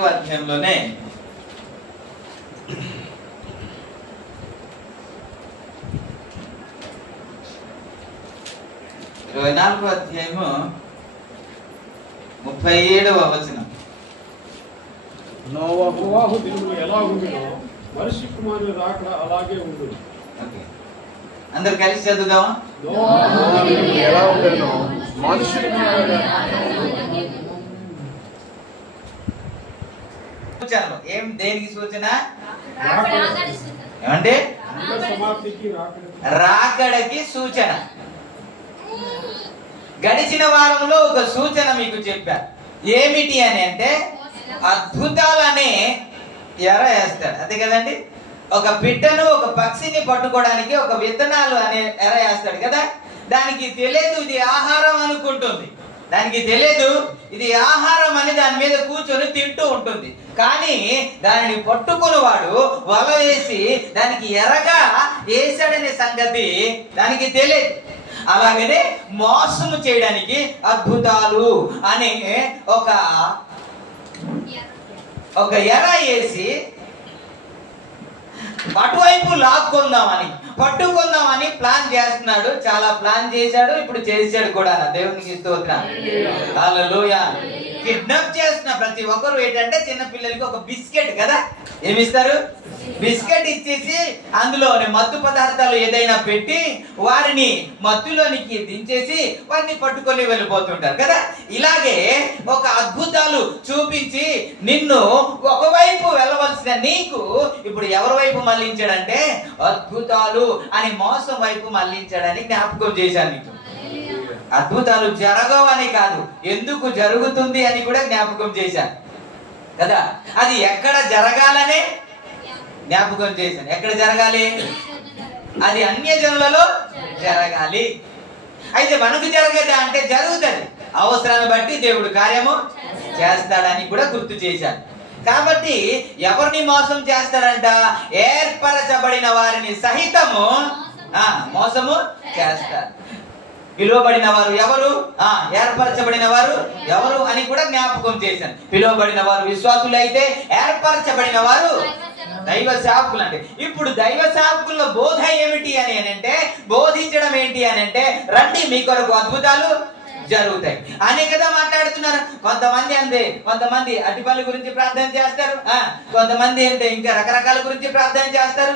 24వ అధ్యాయంలోనే 24వ అధ్యాయము 37వ వచనం. నోవాహు దినములు ఎలా ఉండునో మనిషి కుమారుని రాకడ అలాగే ఉండును. ఓకే, అందరు కలిసి చదువుదామా? నోవాహు దినములు ఎలా ఉండునో మనిషి కుమారుని సూచనలు ఏం, దేనికి సూచన? రాకడ ఏమంటే సమాప్తికి రాకడకి సూచన. గడిచిన వారంలో ఒక సూచన మీకు చెప్పారు. ఏమిటి అని అంటే అద్భుతాలనే ఎర వేస్తాడు, అంతే కదండి. ఒక బిడ్డను, ఒక పక్షిని పట్టుకోవడానికి ఒక విత్తనాలు అనే ఎర వేస్తాడు కదా. దానికి తెలియదు ఇది ఆహారం అనుకుంటుంది, దానికి తెలియదు ఇది ఆహారం అని దాని మీద కూర్చొని తింటూ ఉంటుంది. కానీ దానిని పట్టుకున్నవాడు వల వేసి దానికి ఎరగా వేసాడనే సంగతి దానికి తెలియదు. అలాగనే మోసము చేయడానికి అద్భుతాలు అనే ఒక ఎర వేసి అటువైపు లాక్కుందామని, పట్టుకుందామని ప్లాన్ చేస్తున్నాడు. చాలా ప్లాన్ చేశాడు, ఇప్పుడు చేశాడు కూడా. దేవునికి స్తోత్రం, హల్లెలూయా. కిడ్నాప్ చేస్తున్న ప్రతి ఒక్కరు ఏంటంటే చిన్న పిల్లలకి ఒక బిస్కెట్ కదా ఏమిస్తారు, బిస్కెట్ ఇచ్చేసి అందులో మత్తు పదార్థాలు ఏదైనా పెట్టి వారిని మత్తులోనికి దించేసి వారిని పట్టుకొని వెళ్ళిపోతుంటారు కదా. ఇలాగే ఒక అద్భుతాలు చూపించి నిన్ను ఒకవైపు వెళ్ళవలసిన నీకు ఇప్పుడు ఎవరి వైపు మళ్ళించాడంటే అద్భుతాలు అని మోసం వైపు మళ్ళించాడని జ్ఞాపకం చేశాను నీకు. అద్భుతాలు జరగవని కాదు, ఎందుకు జరుగుతుంది అని కూడా జ్ఞాపకం చేశాను కదా. అది ఎక్కడ జరగాలనే జ్ఞాపకం చేశాను. ఎక్కడ జరగాలి? అది అన్యజనులలో జరగాలి. అయితే మనకు జరగదా అంటే జరుగుతుంది, అవసరాన్ని బట్టి దేవుడు కార్యము చేస్తాడని కూడా గుర్తు చేశాను. కాబట్టి ఎవరిని మోసం చేస్తాడంట? ఏర్పరచబడిన వారిని సహితము మోసము చేస్తారు. పిలువబడిన వారు ఎవరు? ఏర్పరచబడిన వారు ఎవరు అని కూడా జ్ఞాపకం చేశాను. పిలువబడిన వారు విశ్వాసులు అయితే ఏర్పరచబడిన వారు దైవ సేవకులు. అంటే ఇప్పుడు దైవ సేవకుల బోధ ఏమిటి అని అంటే, బోధించడం ఏంటి అని అంటే, రండి మీ కొరకు అద్భుతాలు జరుగుతాయి అనే కదా మాట్లాడుతున్నారు. కొంతమంది అంతే, కొంతమంది అటిపల్లి గురించి ప్రార్థన చేస్తారు, కొంతమంది అంటే ఇంకా రకరకాల గురించి ప్రార్థన చేస్తారు,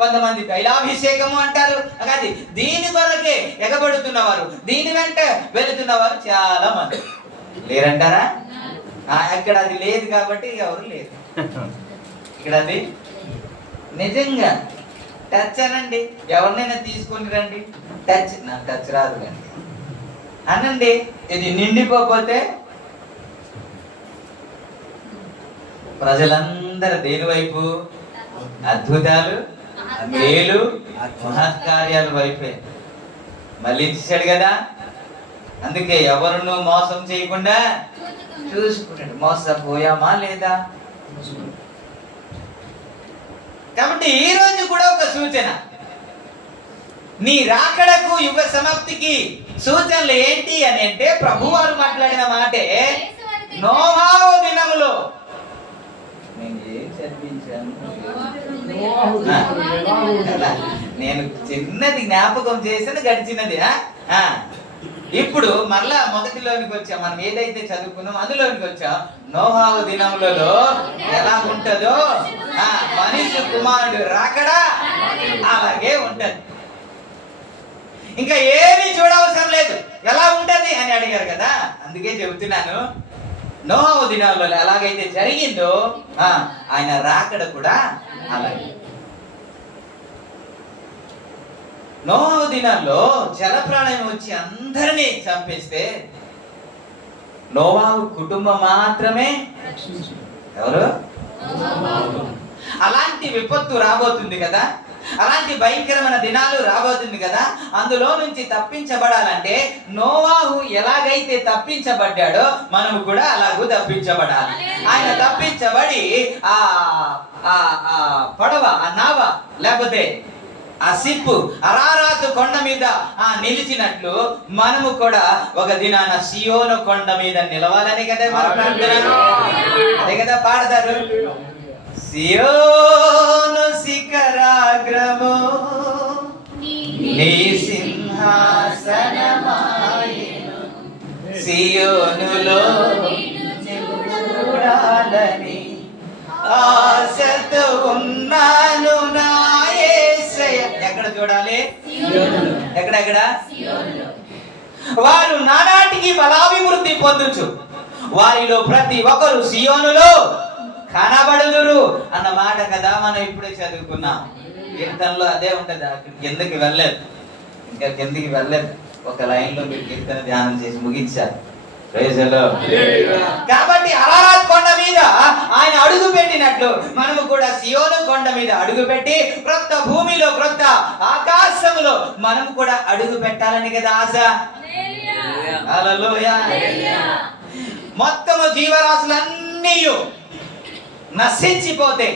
కొంతమంది తైలాభిషేకము అంటారు. అది దీని కొరకే ఎగబడుతున్నవారు, దీని వెంట వెళుతున్నవారు చాలా మంది లేరంటారా? ఇక్కడ అది లేదు కాబట్టి ఎవరు లేరు. ఇక్కడ అది నిజంగా టచ్ అనండి, ఎవరినైనా తీసుకొని రండి, టచ్ నాకు టచ్ రాదు రండి అనండి. ఇది నిండిపోతే ప్రజలందరూ దేని వైపు? అద్భుతాలు, మేలు, మహత్కార్యాల వైపే మళ్ళించాడు కదా. అందుకే ఎవరును మోసం చేయకుండా చూసుకుంటాడు. మోసపోయామా లేదా? కాబట్టి ఈ రోజు కూడా ఒక సూచన, నీ రాకడకు యుగ సమాప్తికి సూచనలు ఏంటి అని అంటే ప్రభువారు మాట్లాడిన మాటే. నోవాహు దినములో నేను చిన్నది జ్ఞాపకం చేసిన గడిచినది. ఇప్పుడు మరలా మొదటిలోనికి వచ్చాం, మనం ఏదైతే చదువుకున్నాం అందులోనికి వచ్చాం. నోవాహు దినములలో ఎలా ఉంటుందో మనిషి కుమారుడు రాకడా అలాగే ఉంటది. ఇంకా ఏమీ చూడవసరం లేదు, ఎలా ఉంటది అని అడిగారు కదా. అందుకే చెబుతున్నాను, నోవాహు దినాల్లో ఎలాగైతే జరిగిందో ఆయన రాకడ కూడా అలాగే. నోవాహు దినాల్లో జలప్రళయం వచ్చి అందరినీ చంపేస్తే నోవాహు కుటుంబం మాత్రమే ఎవరు? అలాంటి విపత్తు రాబోతుంది కదా, అలాంటి భయంకరమైన దినాలు రాబోతుంది కదా. అందులో నుంచి తప్పించబడాలంటే నోవాహు ఎలాగైతే తప్పించబడ్డాడో మనము కూడా అలాగూ తప్పించబడాలి. ఆయన తప్పించబడి ఆ పడవ, ఆ నావ లేకపోతే ఆ సిప్పు అరారాతు కొండ మీద నిలిచినట్లు మనము కూడా ఒక దినాన సియోను కొండ మీద నిలవాలని కదా మన ప్రార్థన. అదే కదా కదా పాడతారు. సియోను శిఖరాగ్రము నీ సింహాసనమాయెను, సియోనులో చూడాలని ఆశతో ఉన్నాను నా యేసయ్య. ఎక్కడ చూడాలి? ఎక్కడెక్కడ? వారు నానాటికి బలాభివృద్ధి పొందుచు వారిలో ప్రతి ఒక్కరు సియోనులో కనబడుదురు అన్న మాట కదా మనం ఇప్పుడే చదువుకున్నాం. కీర్తనలో అదే ఉంటది. కిందకి వెళ్ళలేదు, ఇంకా కిందకి వెళ్ళలేదు. ఒక లైన్ లో మీరు కీర్తన ధ్యానం చేసి ముగించారు. కాబట్టి అరారాత్ కొండ మీద ఆయన అడుగు పెట్టినట్లు మనము కూడా సియోను కొండ మీద అడుగు పెట్టి క్రొత్త భూమిలో క్రొత్త ఆకాశములో మనము కూడా అడుగు పెట్టాలని కదా ఆశ. హల్లెలూయా. మొత్తము జీవరాశులన్నీ నశించిపోతే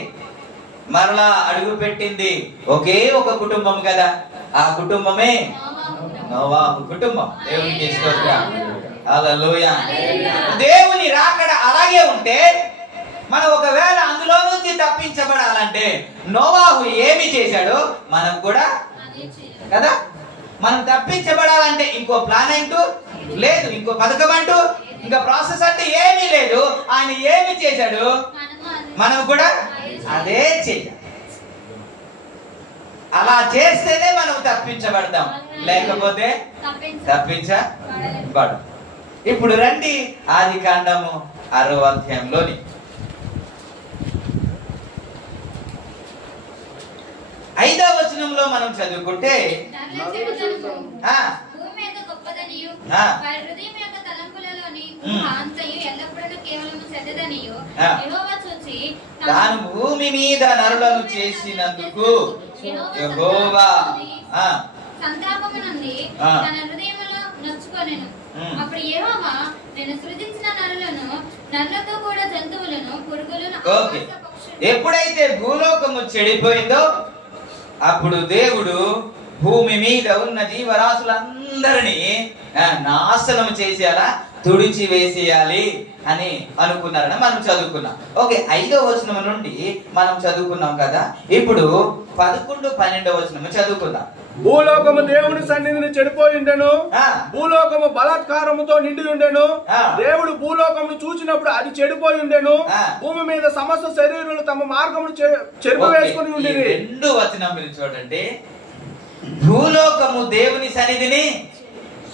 మరలా అడుగు పెట్టింది ఒకే ఒక కుటుంబం కదా. ఆ కుటుంబమే నోవాహు కుటుంబం. దేవునికి స్తోత్రం. హల్లెలూయా. దేవుని రాకడ అలాగే ఉంటే మనం ఒకవేళ అందులో నుంచి తప్పించబడాలంటే నోవాహు ఏమి చేశాడో మనం కూడా కదా. మనం తప్పించబడాలంటే ఇంకో ప్లాన్ అంటూ లేదు, ఇంకో పథకం అంటూ ఇంకా ప్రాసెస్ అంటే ఏమీ లేదు. ఆయన ఏమి చేశాడు మనం కూడా అదే చేయాలి. అలా చేస్తేనే మనం తప్పించబడతాం, లేకపోతే తప్పించబడం. ఇప్పుడు రండి ఆదికాండము 6వ అధ్యాయంలోని 5వ వచనంలో మనం చదువుకుంటే తాను భూమి మీద నరులను చేసినందుకు యెహోవా సంతాపమునంది తన హృదయములో నొచ్చుకొనెను. అప్పుడు యెహోవా నేను సృజించిన నరులతో కూడా జంతువులను, పురుగులను, ఎప్పుడైతే భూలోకము చెడిపోయిందో అప్పుడు దేవుడు భూమి మీద ఉన్న జీవరాశులందరినీ నాశనం చేసేలా తుడిచి వేసేయాలి అని అనుకున్నారని మనం చదువుకున్నాం. ఓకే, 5వ వచనం నుండి మనం చదువుకున్నాం కదా. ఇప్పుడు 11, 12వ వచనం చదువుకుందాం. భూలోకము దేవుని సన్నిధిని చెడిపోయి ఉండెను, భూలోకము బలాత్కారముతో నిండి ఉండెను. దేవుడు భూలోకమును చూచినప్పుడు అది చెడిపోయి ఉండెను. భూమి మీద సమస్త శరీరులు తమ మార్గమును చెరుపు వేసుకుని ఉండేది. 2వ వచనం మీరు చూడండి. భూలోకము దేవుని సన్నిధిని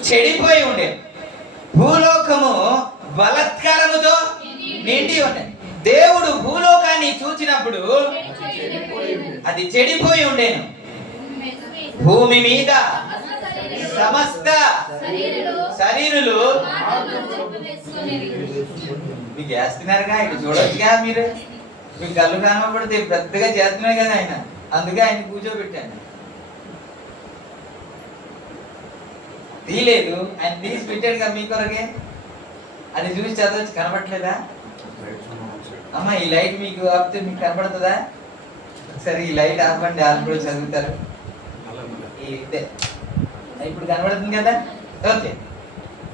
చెడిపోయి ఉండే, భూలోకము బలాత్కారముతో నిండి ఉండే. దేవుడు భూలోకాన్ని చూచినప్పుడు అది చెడిపోయి ఉండేను. భూమి మీద సమస్త శరీరులు మీకు వేస్తున్నారుగా, ఇక్కడ చూడొచ్చుగా. మీరు మీకు కళ్ళు కనబడితే పెద్దగా చేస్తున్నారు కదా ఆయన, అందుకే ఆయన కూర్చోబెట్టాను. తీయలేదు, ఆయన తీసి పెట్టాడు కదా మీ కొరకే. అది చూసి చదవచ్చు. కనబడలేదా అమ్మా? ఈ లైట్ మీకు ఆపితే మీకు కనబడుతుందా? సరే ఈ లైట్ ఆపండి, వాళ్ళు కూడా చదువుతారు. ఇదే ఇప్పుడు కనబడుతుంది కదా. ఓకే,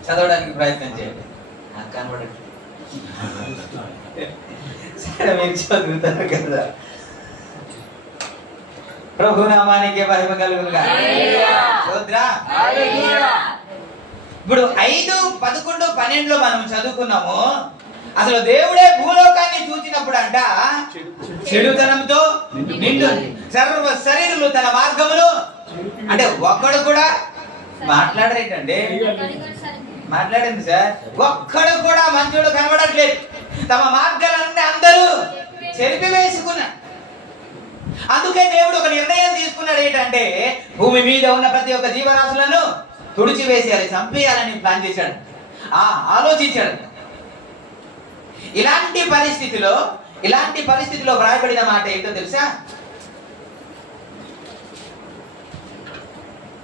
చదవడానికి ప్రయత్నం చేయండి. నాకు కనబడట్లేదు, సరే మీరు చదువుతారు కదా. ప్రభు నామానికి మహిమ కలుగునుగా. ఇప్పుడు 5, 11, 12లో మనం చదువుకున్నాము. అసలు దేవుడే భూలోకాన్ని చూచినప్పుడు అంట చెడుతనంతో నిండు సర్వ శరీరులు తన మార్గములు. అంటే ఒక్కడు కూడా మాట్లాడరేటండి, మాట్లాడింది సార్. ఒక్కడు కూడా మంచోడు కనబడట్లేదు. తమ మార్గాలన్నీ అందరూ చెరిపి వేసుకున్నాడు. అందుకే దేవుడు ఒక నిర్ణయం తీసుకున్నాడు. ఏంటంటే భూమి మీద ఉన్న ప్రతి ఒక్క జీవరాశులను తుడిచి వేసేయాలి, చంపేయాలని ప్లాన్ చేశాడు, ఆలోచించాడు. ఇలాంటి పరిస్థితిలో వ్రాయబడిన మాట ఏంటో తెలుసా?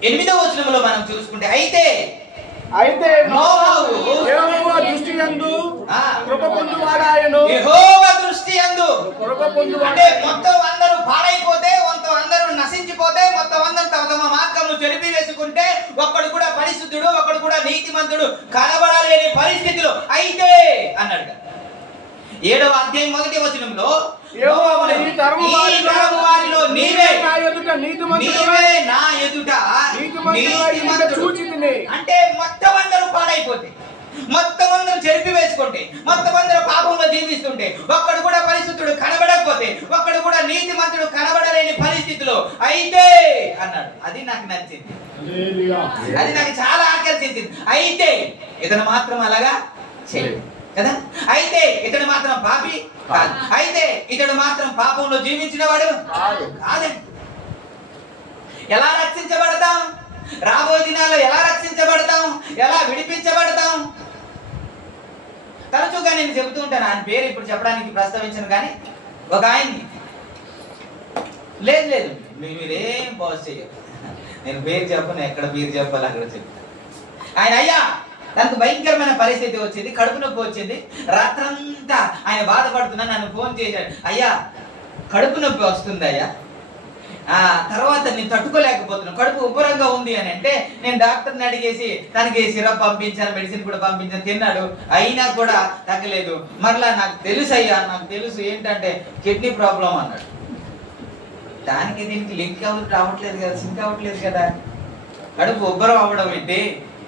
8వ వచనంలో మనం చూసుకుంటే అయితే నోవాహు యెహోవా దృష్టి యందు కృప పొందువాడాయెను. యెహోవా దృష్టి యందు కృప పొందువాడు. అంటే మొత్తం అందరూ పాడైపోతే, మొత్తం అందరూ నశించిపోతే, మొత్తం అందరూ తమ మార్గమును చెరిపి వేసుకుంటే, ఒక్కడు కూడా పరిశుద్ధుడు, ఒక్కడు కూడా నీతిమంతుడు కనబడలేని పరిస్థితిలో అయితే అన్నాడు. 7వ అధ్యాయం 1వ వచనంలో ఈ తరము వారిలో నీవే నా ఎదుట నీతిమంతుడు చూచితిని. అంటే మొత్తం అందరూ పాడైపోతే, మొత్తం అందరూ చెరిపి వేసుకుంటే, మొత్తం అందరూ పాపంలో జీవిస్తుంటే, ఒక్కడు కూడా పరిశుద్ధుడు కనబడకపోతే, ఒక్కడు కూడా నీతిమంతుడు కనబడలేని పరిస్థితిలో అయితే అన్నాడు. అది నాకు నచ్చింది, అది నాకు చాలా ఆకర్షించింది. అయితే ఇతను మాత్రం అలాగా చేయడు కదా, అయితే ఇతడు మాత్రం పాపి కాదు, అయితే ఇతడు మాత్రం పాపంలో జీవించిన వాడు కాదండి. ఎలా రక్షించబడతాం? రాబోయే దినాల్లో ఎలా రక్షించబడతాం? ఎలా విడిపించబడతాం? తరచుగా నేను చెబుతూ ఉంటాను, ఆయన పేరు ఇప్పుడు చెప్పడానికి ప్రస్తావించను, కానీ ఒక ఆయన్ని లేదు మీరేం బాస్ చెయ్యరు, నేను పేరు చెప్పను, ఎక్కడ పేరు చెప్పాలి అక్కడ చెప్తాను. ఆయన అయ్యా తనకు భయంకరమైన పరిస్థితి వచ్చింది, కడుపు నొప్పి వచ్చింది, రాత్రంతా ఆయన బాధపడుతున్నా నన్ను ఫోన్ చేశాడు, అయ్యా కడుపు నొప్పి వస్తుంది అయ్యా, తర్వాత నేను తట్టుకోలేకపోతున్నాను, కడుపు ఉబ్బరంగా ఉంది అని అంటే నేను డాక్టర్ని అడిగేసి తనకి సిరప్ పంపించాను, మెడిసిన్ కూడా పంపించాను, తిన్నాడు, అయినా కూడా తగ్గలేదు. మరలా నాకు తెలుసు అయ్యా, నాకు తెలుసు ఏంటంటే కిడ్నీ ప్రాబ్లం అన్నాడు. దానికి దీనికి లింక్ రావట్లేదు కదా, సింక్ అవ్వట్లేదు కదా. కడుపు ఉబ్బరం అవ్వడం ఏంటి,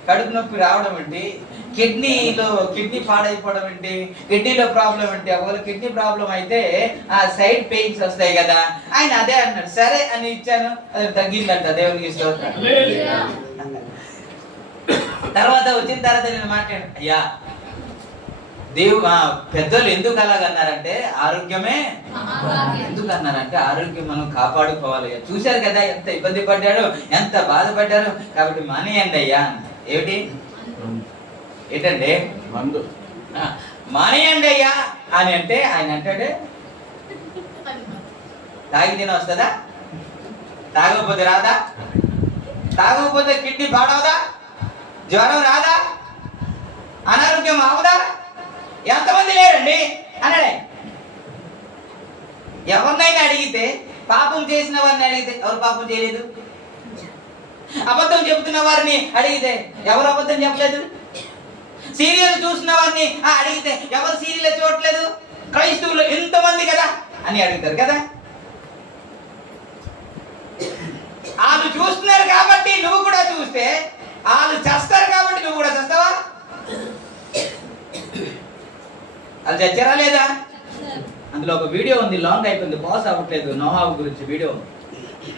కడుపు నొప్పి రావడం ఏంటి, కిడ్నీ పాడైపోవడం ఏంటి, కిడ్నీలో ప్రాబ్లం ఏంటి? ఒకవేళ కిడ్నీ ప్రాబ్లం అయితే ఆ సైడ్ పెయిన్స్ వస్తాయి కదా. ఆయన అదే అన్నాడు, సరే అని ఇచ్చాను, అది తగ్గిందంట. దేవునికి స్తోత్రం. తర్వాత వచ్చిన తర్వాత నేను మాట్లాడాను, అయ్యా పెద్దలు ఎందుకు అలాగన్నారంటే ఆరోగ్యమే, ఎందుకు అన్నారంటే ఆరోగ్యం మనం కాపాడుకోవాలి. చూశారు కదా ఎంత ఇబ్బంది పడ్డాడు, ఎంత బాధపడ్డారు, కాబట్టి మానేయండి అయ్యా. ఏమిటి ఏంటంటే మందు మానేయండి అయ్యా అని అంటే ఆయన అంటాడే తాగితేనే వస్తుందా? తాగకపోతే రాదా? తాగకపోతే కిడ్నీ పాడవదా? జ్వరం రాదా? అనారోగ్యం అవదా? ఎంతమంది లేరండి అన్నాడే. ఎవరినైనా అడిగితే, పాపం చేసిన వారిని అడిగితే ఎవరు పాపం చేయలేదు? అబద్ధం చెబుతున్న వారిని అడిగితే ఎవరు అబద్ధం చెప్పలేదు? సీరియల్ చూసిన వారిని అడిగితే ఎవరు సీరియల్ చూడట్లేదు? క్రైస్తవులు ఎంతమంది కదా అని అడుగుతారు కదా. వాళ్ళు చూస్తున్నారు కాబట్టి నువ్వు కూడా చూస్తే, వాళ్ళు చేస్తారు కాబట్టి నువ్వు కూడా చేస్తావా? వాళ్ళు చచ్చారా లేదా? అందులో ఒక వీడియో ఉంది, లాంగ్ అయిపోయింది, పాస్ అవ్వట్లేదు. నోహావు గురించి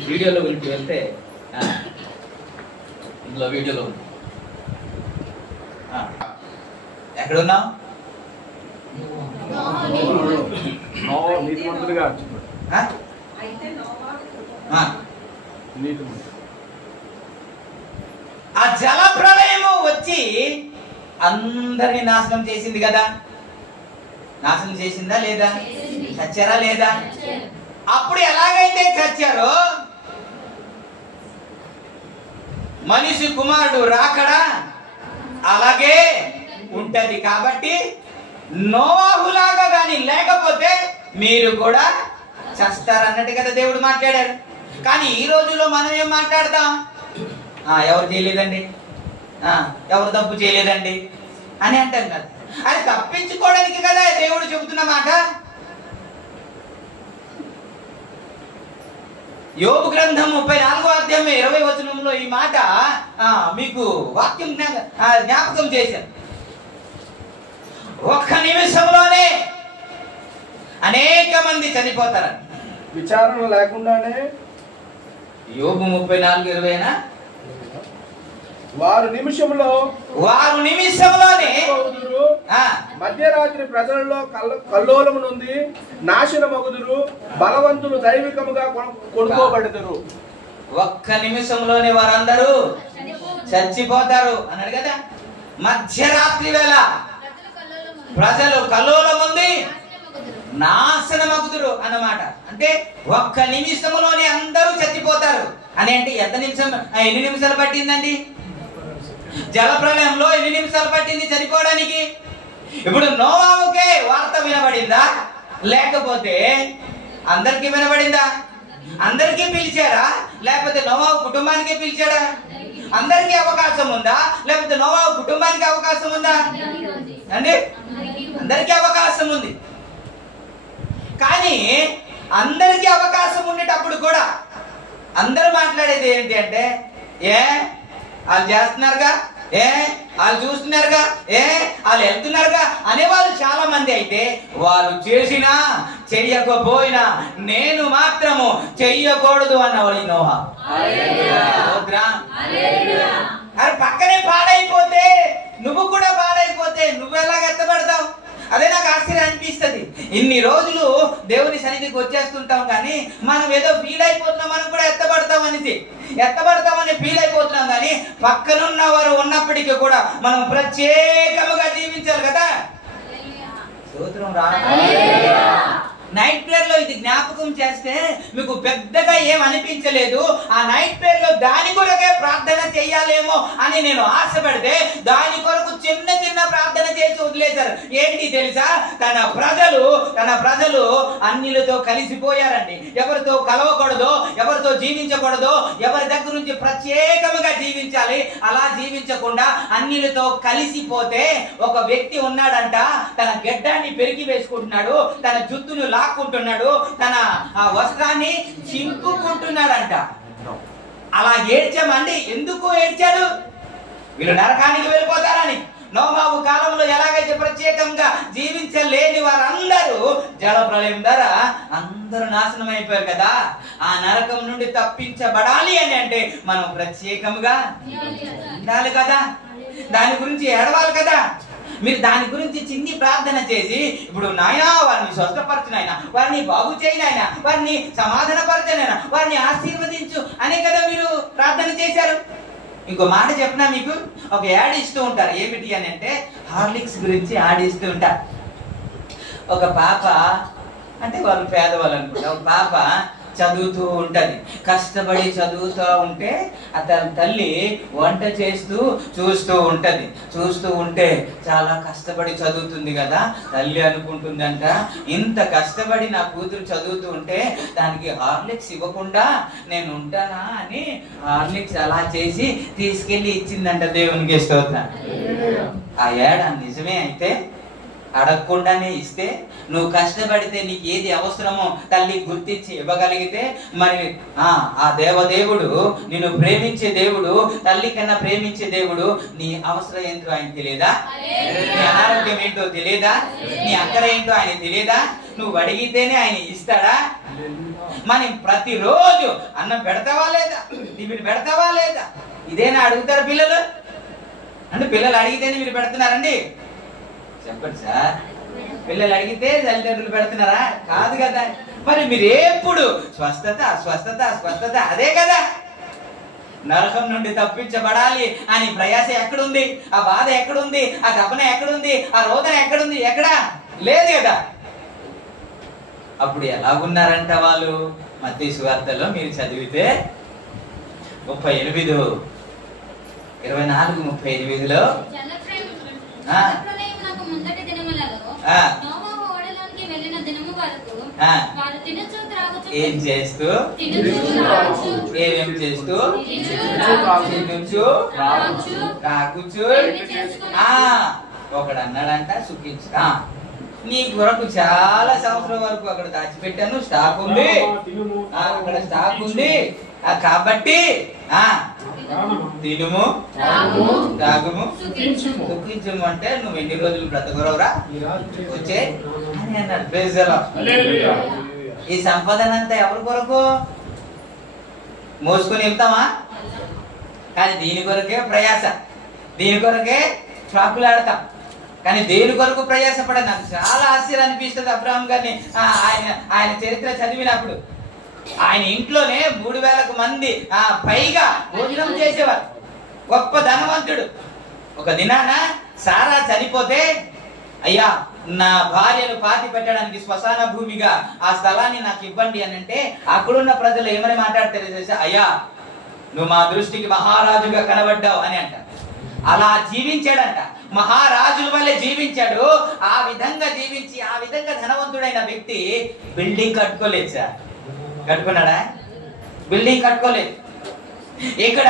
వీడియోలో గురించి వెళ్తే ఇందులో వీడియోలో ఉంది. ఎక్కడున్నావు? ఆ జల ప్రళయము వచ్చి అందరినీ నాశనం చేసింది కదా. నాశనం చేసిందా లేదా? చచ్చారా లేదా? అప్పుడు ఎలాగైతే చచ్చారో మనిషి కుమారుడు రాకడా అలాగే ఉంటది. కాబట్టి నోవాహులాగా గాని లేకపోతే మీరు కూడా చస్తారన్నట్టు కదా దేవుడు మాట్లాడారు. కానీ ఈ రోజుల్లో మనం ఏం మాట్లాడతాం? ఎవరు చేయలేదండి, ఎవరు తప్పు చేయలేదండి అని అంటాం కదా. అది తప్పించుకోవడానికి కదా దేవుడు చెబుతున్న మాట. యోబు గ్రంథం 34వ అధ్యాయం 20వ వచనంలో ఈ మాట మీకు వాక్యం జ్ఞాపకం చేశాను. ఒక్క నిమిషంలోనే అనేక మంది చనిపోతారని, విచారణ లేకుండానే. యోబు 34:20 వారు నిమిషంలోనే మధ్యరాత్రి ప్రజలలో కల్లోలము నుండి నాశనమగుదురు, బలవంతులు దైవికముగా కొనుక్కోబడుదురు. ఒక్క నిమిషంలోనే వారందరూ చచ్చిపోతారు అన్నాడు కదా. మధ్యరాత్రి వేళ ప్రజలు కల్లోలముంది నాశనమగుదురు అన్నమాట. అంటే ఒక్క నిమిషంలోనే అందరూ చచ్చిపోతారు అని. అంటే ఎన్ని నిమిషాలు పట్టిందండి? జల ప్రళయంలో ఎన్ని నిమిషాలు పట్టింది చనిపోవడానికి? ఇప్పుడు నోవాహుకే వార్త వినబడిందా, లేకపోతే అందరికీ వినబడిందా? అందరికీ పిలిచాడా, లేకపోతే నోవాహు కుటుంబానికి పిలిచాడా? అందరికీ అవకాశం ఉందా, లేకపోతే నోవాహు కుటుంబానికి అవకాశం ఉందా అండి? అందరికీ అవకాశం ఉంది. కానీ అందరికీ అవకాశం ఉండేటప్పుడు కూడా అందరూ మాట్లాడేది ఏంటి అంటే, వాళ్ళు చేస్తున్నారుగా, వాళ్ళు చూస్తున్నారుగా, వాళ్ళు వెళ్తున్నారుగా అనేవాళ్ళు చాలా మంది. అయితే వాళ్ళు చేసినా చెయ్యకపోయినా నేను మాత్రము చెయ్యకూడదు అన్నవాళ్ళు నోహా. అది పక్కనే పాడైపోతే, నువ్వు కూడా పాడైపోతే నువ్వెలాగ ఎత్తబడతావు? అదే నాకు ఆశ్చర్యం అనిపిస్తుంది. ఇన్ని రోజులు దేవుని సన్నిధికి వచ్చేస్తుంటాం కానీ మనం ఏదో ఫీల్ అయిపోతున్నాం, మనం కూడా ఎత్తబడతామని ఫీల్ అయిపోతున్నాం. కానీ పక్కనున్న వారు ఉన్నప్పటికీ కూడా మనం ప్రత్యేకముగా జీవించాలి కదా. స్తోత్రం రా. నైట్ ప్రేయర్ లో ఇది జ్ఞాపకం చేస్తే మీకు పెద్దగా ఏం అనిపించలేదు. ఆ నైట్ ప్రేయర్ లో దాని కొరకే ప్రార్థన చెయ్యాలేమో అని నేను ఆశపడితే దాని కొరకు చిన్న చిన్న ప్రార్థన చేసి వదిలేశారు. ఏంటి తెలుసా? తన ప్రజలు అన్యులతో కలిసిపోయారండి. ఎవరితో కలవకూడదో, ఎవరితో జీవించకూడదో, ఎవరి దగ్గర నుంచి ప్రత్యేకముగా జీవించాలి. అలా జీవించకుండా అన్యులతో కలిసిపోతే ఒక వ్యక్తి ఉన్నాడంట, తన గెడ్డాన్ని పెరిగి వేసుకుంటున్నాడు, తన జుత్తును లాక్కుంటున్నాడు, తన వస్త్రాన్ని చింపుకుంటున్నాడంట. అలా ఏడ్చామండి. ఎందుకు ఏడ్చాడు? వీళ్ళు నరకానికి వెళ్ళిపోతారని. నోవాహు కాలంలో ఎలాగైతే ప్రత్యేకంగా జీవించలేని వారందరూ జల ప్రళయం ద్వారా అందరూ నాశనం అయిపోయారు కదా. ఆ నరకం నుండి తప్పించబడాలి అని అంటే మనం ప్రత్యేకంగా ఉండాలి కదా. దాని గురించి ఏడవాలి కదా. మీరు దాని గురించి చిన్ని ప్రార్థన చేసి, ఇప్పుడు నాయనా వారిని స్వస్థపరచు, నాయన వారిని బాగు చేయి, నాయన వారిని సమాధానపరచు, నాయన వారిని ఆశీర్వదించు అనే కదా మీరు ప్రార్థన చేశారు. ఇంకో మాట చెప్పినా, మీకు ఒక యాడ్ ఇస్తూ ఉంటారు. ఏమిటి అని అంటే హార్లిక్స్ గురించి యాడ్ ఇస్తూ ఉంటారు. ఒక పాప, అంటే వాళ్ళు పేదవాళ్ళు అనుకుంటా, ఒక పాప చదువుతూ ఉంటది. కష్టపడి చదువుతూ ఉంటే అతని తల్లి వంట చేస్తూ చూస్తూ ఉంటే చాలా కష్టపడి చదువుతుంది కదా. తల్లి అనుకుంటుందంట, ఇంత కష్టపడి నా కూతురు చదువుతూ ఉంటే దానికి హార్లిక్స్ ఇవ్వకుండా నేను ఉంటానా అని హార్లిక్స్ అలా చేసి తీసుకెళ్లి ఇచ్చిందంట. దేవునికి స్తోత్రం. ఆ ఏడ నిజమే అయితే అడగకుండానే ఇస్తే, నువ్వు కష్టపడితే నీకు ఏది అవసరమో తల్లి గుర్తించి ఇవ్వగలిగితే, మరి ఆ దేవదేవుడు, నిన్ను ప్రేమించే దేవుడు, తల్లి కన్నా ప్రేమించే దేవుడు, నీ అవసరం ఏంటో ఆయన తెలియదా? నీ అనారోగ్యం ఏంటో తెలియదా? నీ అక్కర ఏంటో ఆయన తెలియదా? నువ్వు అడిగితేనే ఆయన ఇస్తాడా? మనం ప్రతిరోజు అన్నం పెడతావా లేదా, టిఫిన్ పెడతావా లేదా, ఇదేనా అడుగుతారు పిల్లలు? అంటే పిల్లలు అడిగితేనే మీరు పెడుతున్నారండి? చెప్పండి సార్. పిల్లలు అడిగితే తల్లిదండ్రులు పెడుతున్నారా? కాదు కదా. మరి మీరు ఎప్పుడు స్వస్థత అదే కదా. నరకం నుండి తప్పించబడాలి అని ప్రయాస ఎక్కడుంది? ఆ బాధ ఎక్కడుంది? ఆ తపన ఎక్కడుంది? ఆ రోదన ఎక్కడుంది? ఎక్కడా లేదు కదా. అప్పుడు ఎలాగున్నారంట వాళ్ళు? మత్తయి సువార్తలో మీరు చదివితే 24:38లో ముందటి దినములలో నోవహు ఓడలోనికి వెళ్ళిన దినము వరకు వారు తినుచు త్రాగుచు ఏం చేస్తూ త్రాగుచు ఒకడు అన్నాడంట, సుఖించు, నీ కొరకు చాలా సంవత్సరం వరకు అక్కడ దాచిపెట్టాను, స్టాక్ ఉంది, అక్కడ స్టాక్ ఉంది, కాబట్టి తినుము తాగుము సుఖించుము అంటే నువ్వు ఎన్ని రోజులు బ్రతకరవురా వచ్చే అని అన్నాడు. ఈ సంపదనంతా ఎవరి కొరకు మోసుకొని వెళ్తామా? కానీ దీని కొరకే ప్రయాస, దీని కొరకే ట్రాకులాడతాం. కానీ దేని కొరకు ప్రయాసపడ నాకు చాలా ఆశ్చర్యం అనిపిస్తుంది. అబ్రహాం గారిని ఆయన చరిత్ర చదివినప్పుడు ఆయన ఇంట్లోనే 3000 మంది పైగా భోజనం చేసేవారు. గొప్ప ధనవంతుడు. ఒక దినాన సారా చనిపోతే, అయ్యా నా భార్యను పాతి పెట్టడానికి శ్మశాన భూమిగా ఆ స్థలాన్ని నాకు ఇవ్వండి అని అంటే, అక్కడున్న ప్రజలు ఏమని మాట్లాడతారు తెలుసా? అయ్యా నువ్వు మా దృష్టికి మహారాజుగా కనబడ్డావు అని అంట. అలా జీవించాడంట, మహారాజుల వల్లే జీవించాడు. ఆ విధంగా జీవించి ఆ విధంగా ధనవంతుడైన వ్యక్తి బిల్డింగ్ కట్టుకోలేదు సార్. కట్టుకున్నాడా? బిల్డింగ్ కట్టుకోలేదు. ఇక్కడ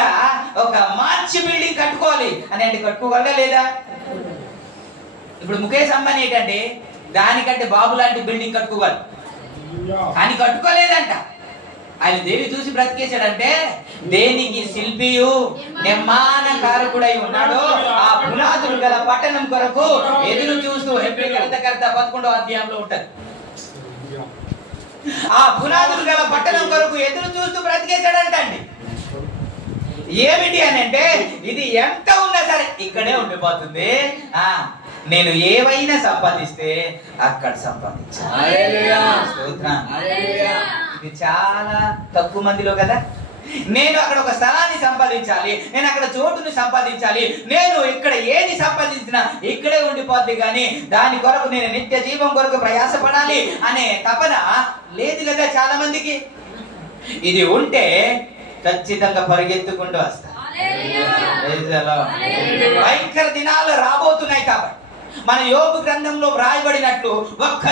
ఒక మంచి బిల్డింగ్ కట్టుకోవాలి అని అంటే కట్టుకోగలగా లేదా? ఇప్పుడు ముఖేష్ అంబానీ ఏంటంటే దానికంటే బాబు లాంటి బిల్డింగ్ కట్టుకోవాలి. కానీ కట్టుకోలేదంట. ఆయన దేని చూసి బ్రతికేశాడంటే, దేనికి శిల్పియు నిర్మాణకారకుడై ఉన్నాడో ఆ పునాదులు గల పట్టణం కొరకు ఎదురు చూస్తూ హెబ్రీ గ్రంథకర్త 11వ అధ్యాయంలో ఉంటది. ఆ పునాదులు గల పట్టణం కొరకు ఎదురు చూస్తూ బ్రతికేశాడంటండి. ఏమిటి అని అంటే, ఇది ఎంత ఉన్నా సరే ఇక్కడే ఉండిపోతుంది. నేను ఏవైనా సంపాదిస్తే అక్కడ సంపాదించాలి. ఇది చాలా తక్కువ మందిలో కదా. నేను అక్కడ ఒక స్థలాన్ని సంపాదించాలి, నేను అక్కడ చోటుని సంపాదించాలి, నేను ఇక్కడ ఏది సంపాదించినా ఇక్కడే ఉండిపోద్ది, కానీ దాని కొరకు నేను నిత్య జీవం కొరకు ప్రయాసపడాలి అనే తపన లేదు కదా చాలా మందికి. ఇది ఉంటే ఖచ్చితంగా పరిగెత్తుకుంటూ వస్తా. భయంకర దినాలు రాబోతున్నాయి కాబట్టి మన యోబు గ్రంథంలో వ్రాయబడినట్లు ఒక్క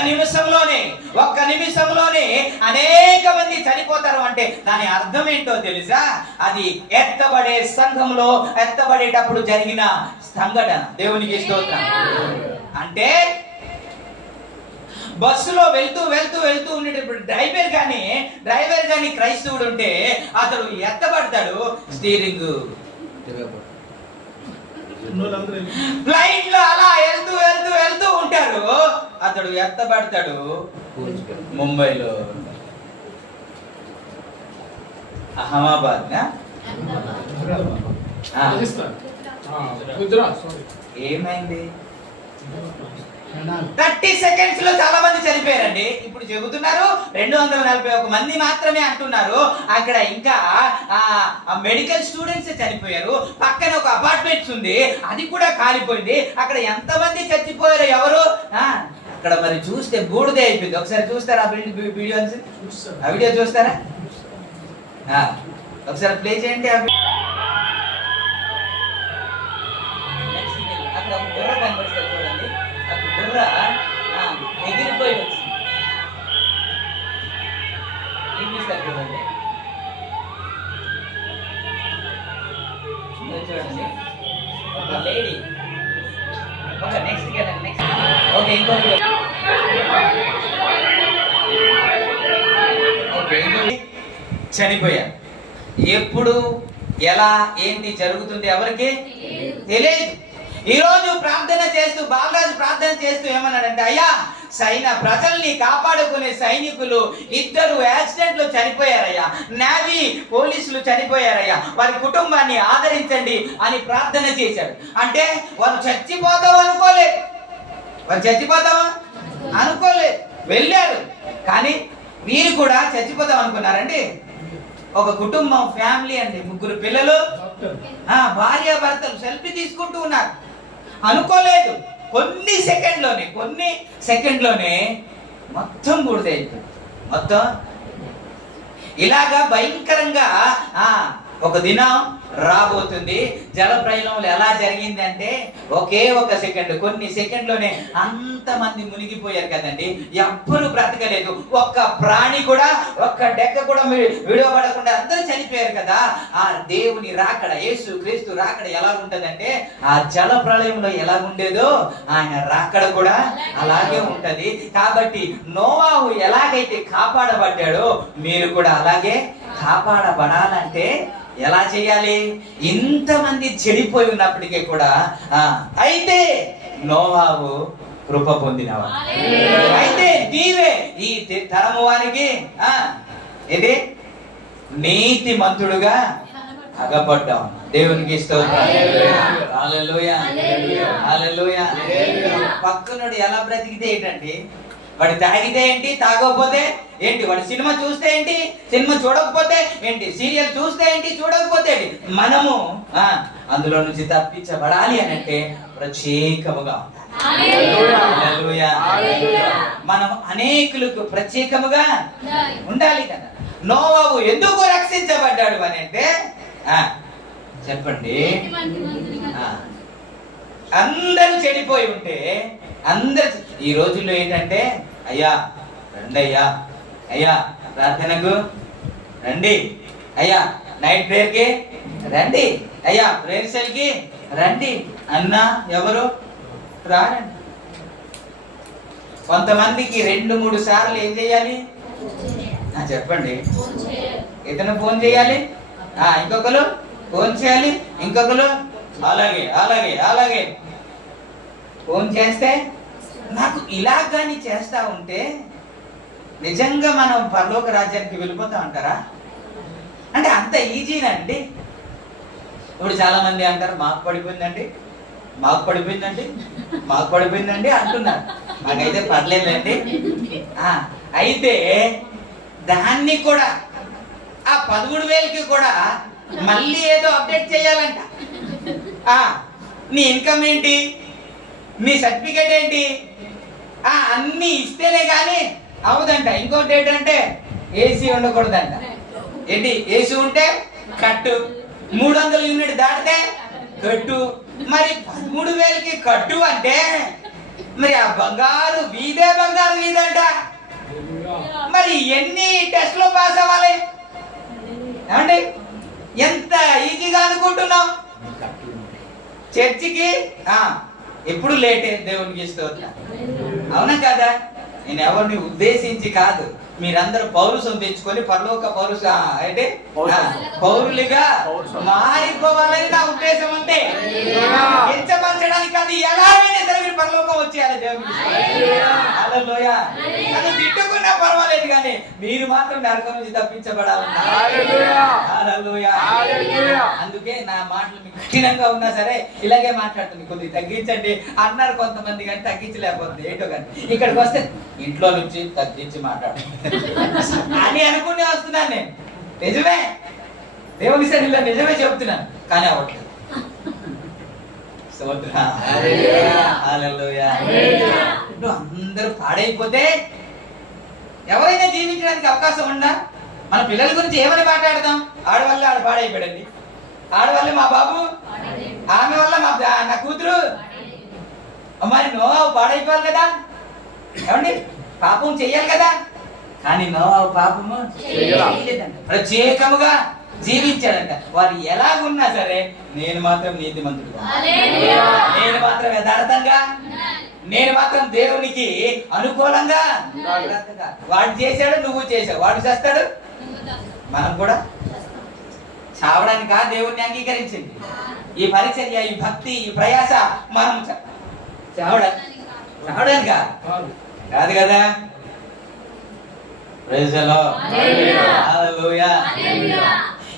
నిమిషంలోనే అనేక మంది చనిపోతారు అంటే దాని అర్థం ఏంటో తెలుసా? అది ఎత్తబడే సంఘంలో ఎత్తబడేటప్పుడు జరిగిన సంఘటన. దేవునికి స్తోత్రం. అంటే బస్సులో వెళ్తూ ఉండేటప్పుడు డ్రైవర్ గాని క్రైస్తవుడు ఉంటే అతడు ఎత్తబడతాడు. స్టీరింగ్ ఫ్లైట్ లో అలా వెళ్తూ ఉంటారు. అతడు ఎత్తబడతాడు ముంబైలో, అహ్మదాబాద్ ఏమైంది? 30 seconds లో చాలా మంది చనిపోయారండి. ఇప్పుడు చెబుతున్నారు 241 మంది మాత్రమే అంటున్నారు. అక్కడ ఇంకా మెడికల్ స్టూడెంట్స్ చనిపోయారు. పక్కన ఒక అపార్ట్మెంట్స్ ఉంది, అది కూడా కాలిపోయింది. అక్కడ ఎంత మంది చచ్చిపోయారు ఎవరు? అక్కడ మరి చూస్తే బూడిదే అయిపోయింది. ఒకసారి చూస్తారా ఆ వీడియో చూస్తారా? ఒకసారి ప్లే చేయండి. అక్కడ బుర్ర కనిపిస్తుంది చూడండి. బుర్ర ఎగిరిపోయి వచ్చింది. చూపిస్తారు చూడండి. చూడండి ఒక లేడీ. ఓకే నెక్స్ట్ ఓకే ఇంకోటి. ఓకే చనిపోయారు. ఎప్పుడు ఎలా ఏంటి జరుగుతుంది ఎవరికి తెలియదు. ఈ రోజు ప్రార్థన చేస్తూ బాలరాజు ప్రార్థన చేస్తూ ఏమన్నాడంటే, అయ్యా ప్రజల్ని కాపాడుకునే సైనికులు 2 యాక్సిడెంట్ లో చనిపోయారయ్యా, నేవీ పోలీసులు చనిపోయారయ్యా, వారి కుటుంబాన్ని ఆదరించండి అని ప్రార్థన చేశాడు. అంటే వారు చచ్చిపోతాం అనుకోలేదు, వెళ్ళారు. కానీ వీరు కూడా చచ్చిపోతాం అనుకున్నారండి. ఒక కుటుంబం, ఫ్యామిలీ అండి, 3 పిల్లలు, భార్య భర్తలు సెల్ఫీ తీసుకుంటూ ఉన్నారు. అనుకోలేదు, కొన్ని సెకండ్లోనే మొత్తం బూడిదైపోయింది. మొత్తం ఇలాగా భయంకరంగా ఒక దినం రాబోతుంది. జల ప్రళయంలో ఎలా జరిగింది అంటే ఒకే ఒక సెకండ్, కొన్ని సెకండ్లోనే అంతమంది మునిగిపోయారు కదండి. ఎవ్వరు బ్రతకలేదు, ఒక్క ప్రాణి కూడా, ఒక్క డెక్క కూడా విడవబడకుండా అందరూ చనిపోయారు కదా. ఆ దేవుని రాకడ, యేసు క్రీస్తు రాకడ ఎలా ఉంటదంటే ఆ జల ప్రళయంలో ఎలా ఉండేదో ఆయన రాకడ కూడా అలాగే ఉంటది. కాబట్టి నోవాహు ఎలాగైతే కాపాడబడ్డాడో మీరు కూడా అలాగే కాపాడబడాలంటే ఎలా చేయాలి? ఇంతమంది చెడిపోయి ఉన్నప్పటికీ కూడా అయితే నోవాహు కృప పొందినవా, అయితే నీవే ఈ తరము వారికి ఇది నీతి మంతుడుగా అగపడ్డావు. దేవునికి స్తోత్రం. హల్లెలూయా, హల్లెలూయా. పక్కనుడు ఎలా బ్రతికితే ఏంటండి? వాడు తాగితే ఏంటి, తాగకపోతే ఏంటి, వాడు సినిమా చూస్తే ఏంటి, సినిమా చూడకపోతే ఏంటి, సీరియల్ చూస్తే ఏంటి, చూడకపోతే ఏంటి, మనము అందులో నుంచి తప్పించబడాలి అని అంటే ప్రత్యేకముగా మనం అనేకులకు ప్రత్యేకముగా ఉండాలి కదా. నోవాహు ఎందుకు రక్షించబడ్డాడు అని అంటే చెప్పండి. అందరూ చెడిపోయి ఉంటే ఈ రోజుల్లో ఏంటంటే అయ్యా రండి, అయ్యా ప్రార్థనకు రండి, అయ్యా నైట్ ప్రేయర్ కి రండి, అయ్యా ప్రేయర్ సెల్ కి రండి అన్నా ఎవరు రారండి. కొంతమందికి 2-3 సార్లు ఏం చేయాలి? చెప్పండి. ఇతను ఫోన్ చేయాలి, ఇంకొకరు ఫోన్ చేయాలి, ఇంకొకరు అలాగే అలాగే అలాగే ఫోన్ చేస్తే నాకు ఇలా కానీ చేస్తా ఉంటే నిజంగా మనం పరలోక రాజ్యానికి వెళ్ళిపోతా ఉంటారా? అంటే అంత ఈజీనండి. ఇప్పుడు చాలా మంది అంటారు మాకు పడిపోయిందండి, మాకు పడిపోయిందండి, మాకు పడిపోయిందండి అంటున్నారు. మాకైతే పర్లేదండి. అయితే దాన్ని కూడా ఆ 13,000కి కూడా మళ్ళీ ఏదో అప్డేట్ చేయాలంట. నీ ఇన్కమ్ ఏంటి, నీ సర్టిఫికేట్ ఏంటి, అన్ని ఇస్తేనే కానీ అవదంట. ఇంకోటి ఏంటంటే ఏసీ ఉండకూడదంట. ఏంటి ఏసీ ఉంటే కట్టు, 300 యూనిట్ దాటితే కట్టు. మరి 13,000కి కట్టు అంటే మరి ఆ బంగారు వీధే బంగారు వీధంట. మరి ఎన్ని టెస్ట్లో పాస్ అవ్వాలి ఏమండి? ఎంత ఈజీగా అనుకుంటున్నాం. చర్చికి ఎప్పుడు లేటే దేవునికి స్తోత్రం. అవునా కదా? నేను ఎవరిని ఉద్దేశించి కాదు, మీరందరూ పౌరుషం తెచ్చుకొని పరలోక పౌరుష అంటే పౌరులుగా మారిపోవాలని నా ఉద్దేశం. అంతే, ఎంచపరచడానికి కాదు. ఎలాగైనా సరే మీరు పరలోకం వచ్చేయాలి దేవునికి. హల్లెలూయా. అది తిట్టుకున్నా పర్వాలేదు కానీ మీరు మాత్రం నరకం నుంచి తప్పించబడాలన్నా. హల్లెలూయా. అందుకే నా మాటలు మీకు కఠినంగా ఉన్నా సరే ఇలాగే మాట్లాడుతుంది. కొద్దిగా తగ్గించండి అన్నారు కొంతమంది, కానీ తగ్గించలేకపోతుంది ఏంటో. కానీ ఇక్కడికి వస్తే ఇంట్లో నుంచి తగ్గించి మాట్లాడు అని అనుకునే వస్తున్నాను నేను. నిజమే, దేవుని సన్నిధిలో నిజమే చెప్తున్నాను, కానీ అవ్వట్లేదు. ఇప్పుడు అందరూ పాడైపోతే ఎవరైనా జీవించడానికి అవకాశం ఉందా? మన పిల్లల గురించి ఏమని మాట్లాడతాం? ఆడవల్ల ఆడ పాడైపోయాడండి, ఆడవల్ల మా బాబు, ఆమె వల్ల నా కూతురు. మరి నోవాహు పాడైపోవాలి కదా ఏమండి? పాపం చెయ్యాలి కదా. కానీ నోవాహు పాపము చేయలేదంట, ప్రత్యేకముగా జీవించాడంట. వారు ఎలాగున్నా సరే నేను మాత్రం నీతిమంతుడుగా, నేను మాత్రం యథార్థంగా, నేను మాత్రం దేవునికి అనుకూలంగా. వాడు చేశాడు, నువ్వు చేసావు. వాడు చేస్తాడు, మనం కూడా చావడానికా దేవుణ్ణి అంగీకరించింది? ఈ పరిచర్య, ఈ భక్తి, ఈ ప్రయాస మనం చావడానికా? కాదు కదా.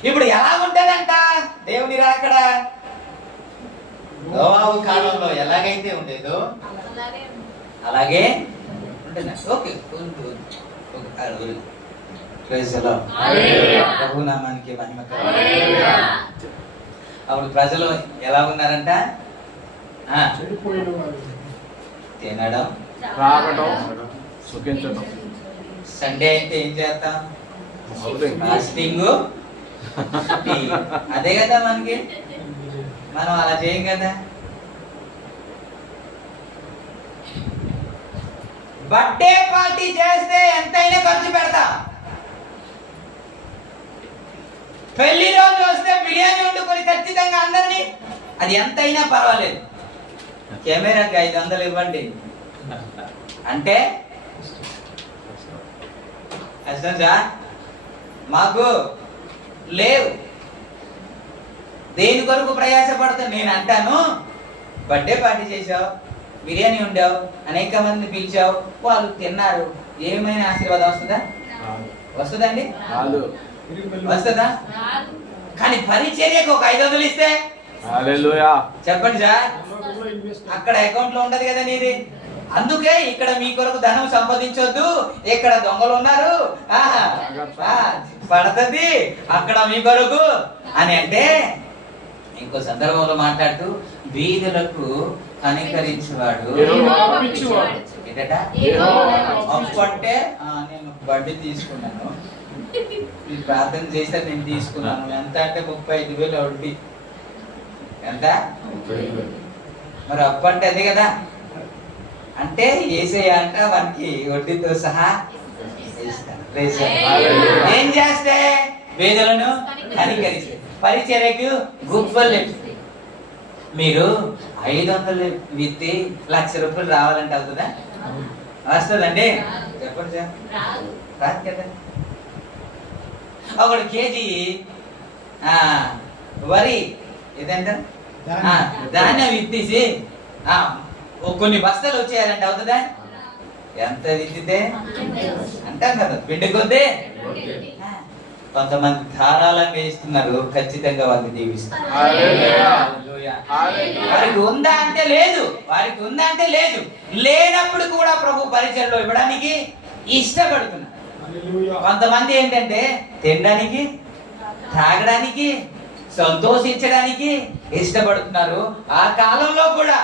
ఇప్పుడు ఎలా ఉంటదంట దేవుని రాకడ? నోవాహు కాలంలో ఎలాగైతే ఉండేదో అలాగే ఉంటుంది. ఓకే, ప్రభునామానికి మహిమ. అప్పుడు ప్రజలు ఎలా ఉన్నారంట? తినడం, సండే అయితే ఏం చేస్తాం? ఫాస్టింగ్. అదే కదా మనకి. మనం అలా చేయం కదా. బర్త్డే పార్టీ చేస్తే ఎంతైనా ఖర్చు పెడతాం. పెళ్లి రోజు వస్తే బిర్యానీ వండుకొని ఖచ్చితంగా అందరినీ, అది ఎంతైనా పర్వాలేదు. కెమెరాకి 500 ఇవ్వండి అంటే కష్టం సార్, మాకు లేవు. దేని కొరకు ప్రయాసపడతాను? నేను అంటాను, బర్త్డే పార్టీ చేసావు, బిర్యానీ వండావు, అనేక మందిని పిలిచావు, వాళ్ళు తిన్నారు, ఏమైనా ఆశీర్వాదం వస్తుందా? వస్తుందండి? వస్తుందా? కానీ పరిచర్యకు ఒక 500 ఇస్తే చెప్పండి సార్, అక్కడ అకౌంట్ లో ఉండదు కదా నీది. అందుకే ఇక్కడ మీ కొరకు ధనం సంపాదించొద్దు, ఇక్కడ దొంగలు ఉన్నారు, పడుతుంది అక్కడ మీ కొరకు అని అంటే. ఇంకో సందర్భంలో మాట్లాడుతూ వీధులకు కనికరించేవాడు ఏంటట? అప్పు అంటే నేను బడ్డీ తీసుకున్నాను, ఈ ప్రార్థన చేస్తే నేను తీసుకున్నాను. ఎంత అంటే 35,000 వడ్డీ. ఎంత? మరి అప్పు అంటే అదే కదా. అంటే యేసయ్య అంట వానికి వడ్డీతో సహా ఇస్తాను. ఏం చేస్తే? వేదలను కనికరిస్తే, పరిచర్యకు గుబ్బలు. మీరు 500 విత్తి 1,00,000 రూపాయలు రావాలంటే అవుతుందా? వస్తుందండి? చెప్పండి సార్. రాదు కదా. ఒకడు కేజీ వరి ఏదంట ధాన్యం విత్తేసి కొన్ని బస్తాలు వచ్చేయాలంటే అవుతుందా? ఎంత విత్తితే అంటాం కదా, పిండి కొద్ది. కొంతమంది ధారాళంగా ఇస్తున్నారు, ఖచ్చితంగా వాళ్ళని దీవిస్తారు. వారికి ఉందా అంటే లేదు, వారికి ఉందా అంటే లేదు. లేనప్పుడు కూడా ప్రభు పరిచయంలో ఇవ్వడానికి ఇష్టపడుతున్నారు. కొంతమంది ఏంటంటే తినడానికి, తాగడానికి, సంతోషించడానికి ఇష్టపడుతున్నారు. ఆ కాలంలో కూడా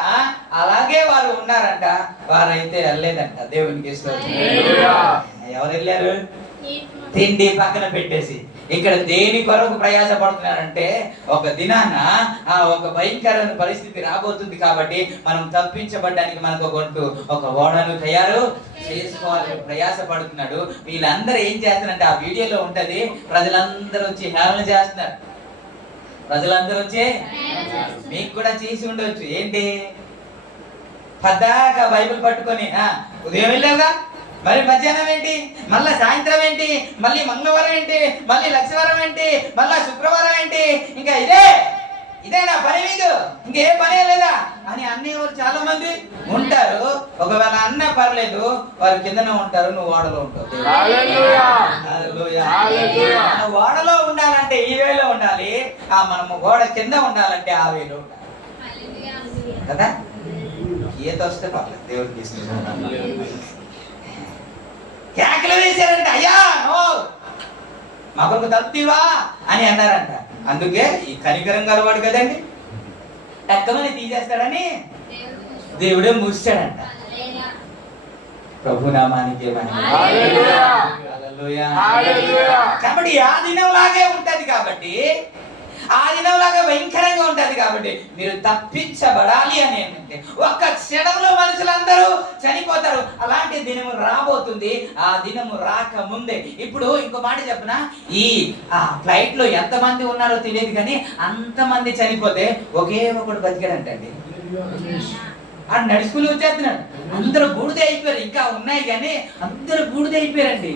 అలాగే వారు ఉన్నారంట. వారైతే వెళ్ళలేదంట. దేవునికి ఇష్టం. ఎవరు వెళ్ళారు? తిండి పక్కన పెట్టేసి ఇక్కడ దేని కొరకు ప్రయాసపడుతున్నారంటే ఒక దినాన ఒక భయంకరమైన పరిస్థితి రాబోతుంది కాబట్టి మనం తప్పించబడ్డానికి మనకు ఒక ఓడను తయారు చేసుకోవాలని ప్రయాసపడుతున్నాడు. వీళ్ళందరూ ఏం చేస్తున్నారంటే ఆ వీడియోలో ఉంటది, ప్రజలందరూ వచ్చి హేళన చేస్తున్నారు. ప్రజలందరూ వచ్చి మీకు కూడా చేసి ఉండవచ్చు. ఏంటి పద్దాక బైబిల్ పట్టుకొని ఉదయం వెళ్ళావుగా, మరి మధ్యాహ్నం ఏంటి, మళ్ళా సాయంత్రం ఏంటి, మళ్ళీ మంగళవారం ఏంటి, మళ్ళీ లక్షవారం ఏంటి, మళ్ళా శుక్రవారం ఏంటి, ఇంకా ఇదే నా పని, మీకు ఇంకే పనే లేదా అని అన్నేవారు చాలా మంది ఉంటారు. ఒకవేళ అన్నా పర్లేదు, వారి కిందనే ఉంటారు, నువ్వు ఓడలో ఉంటావు. ఓడలో ఉండాలంటే ఈ వేలో ఉండాలి, మనము ఓడ కింద ఉండాలంటే ఆ వేలో ఉండాలి కదా. ఈత వస్తే పర్లేదు, దేవుడికి ఇస్తుంది. కేకలు వేశారంట, అయ్యా నో మా కొరకు తప్పివా అని అన్నారంట. అందుకే ఈ కనికరం గలవాడు కదండి, టక్కమని తీసేస్తాడని దేవుడే మూసాడంట. ప్రభు నామానికి కాబట్టి ఆ దినంలాగే ఉంటది, కాబట్టి ఆ దినంలాగా భయంకరంగా ఉంటది. కాబట్టి మీరు తప్పించబడాలి అని ఏంటంటే ఒక్క క్షణంలో మనుషులందరూ చనిపోతారు. అలాంటి దినము రాబోతుంది. ఆ దినము రాక ముందే ఇప్పుడు ఇంకో మాట చెప్పనా, ఈ ఫ్లైట్ లో ఎంత మంది ఉన్నారో తెలియదు కానీ అంతమంది చనిపోతే ఒకే ఒకడు బతికాడంటండి. ఆ నడుచుకుని వచ్చేస్తున్నాడు. అందరూ బూడిద అయిపోయారు. ఇంకా ఉన్నాయి కానీ అందరూ బూడిద అయిపోయారండి,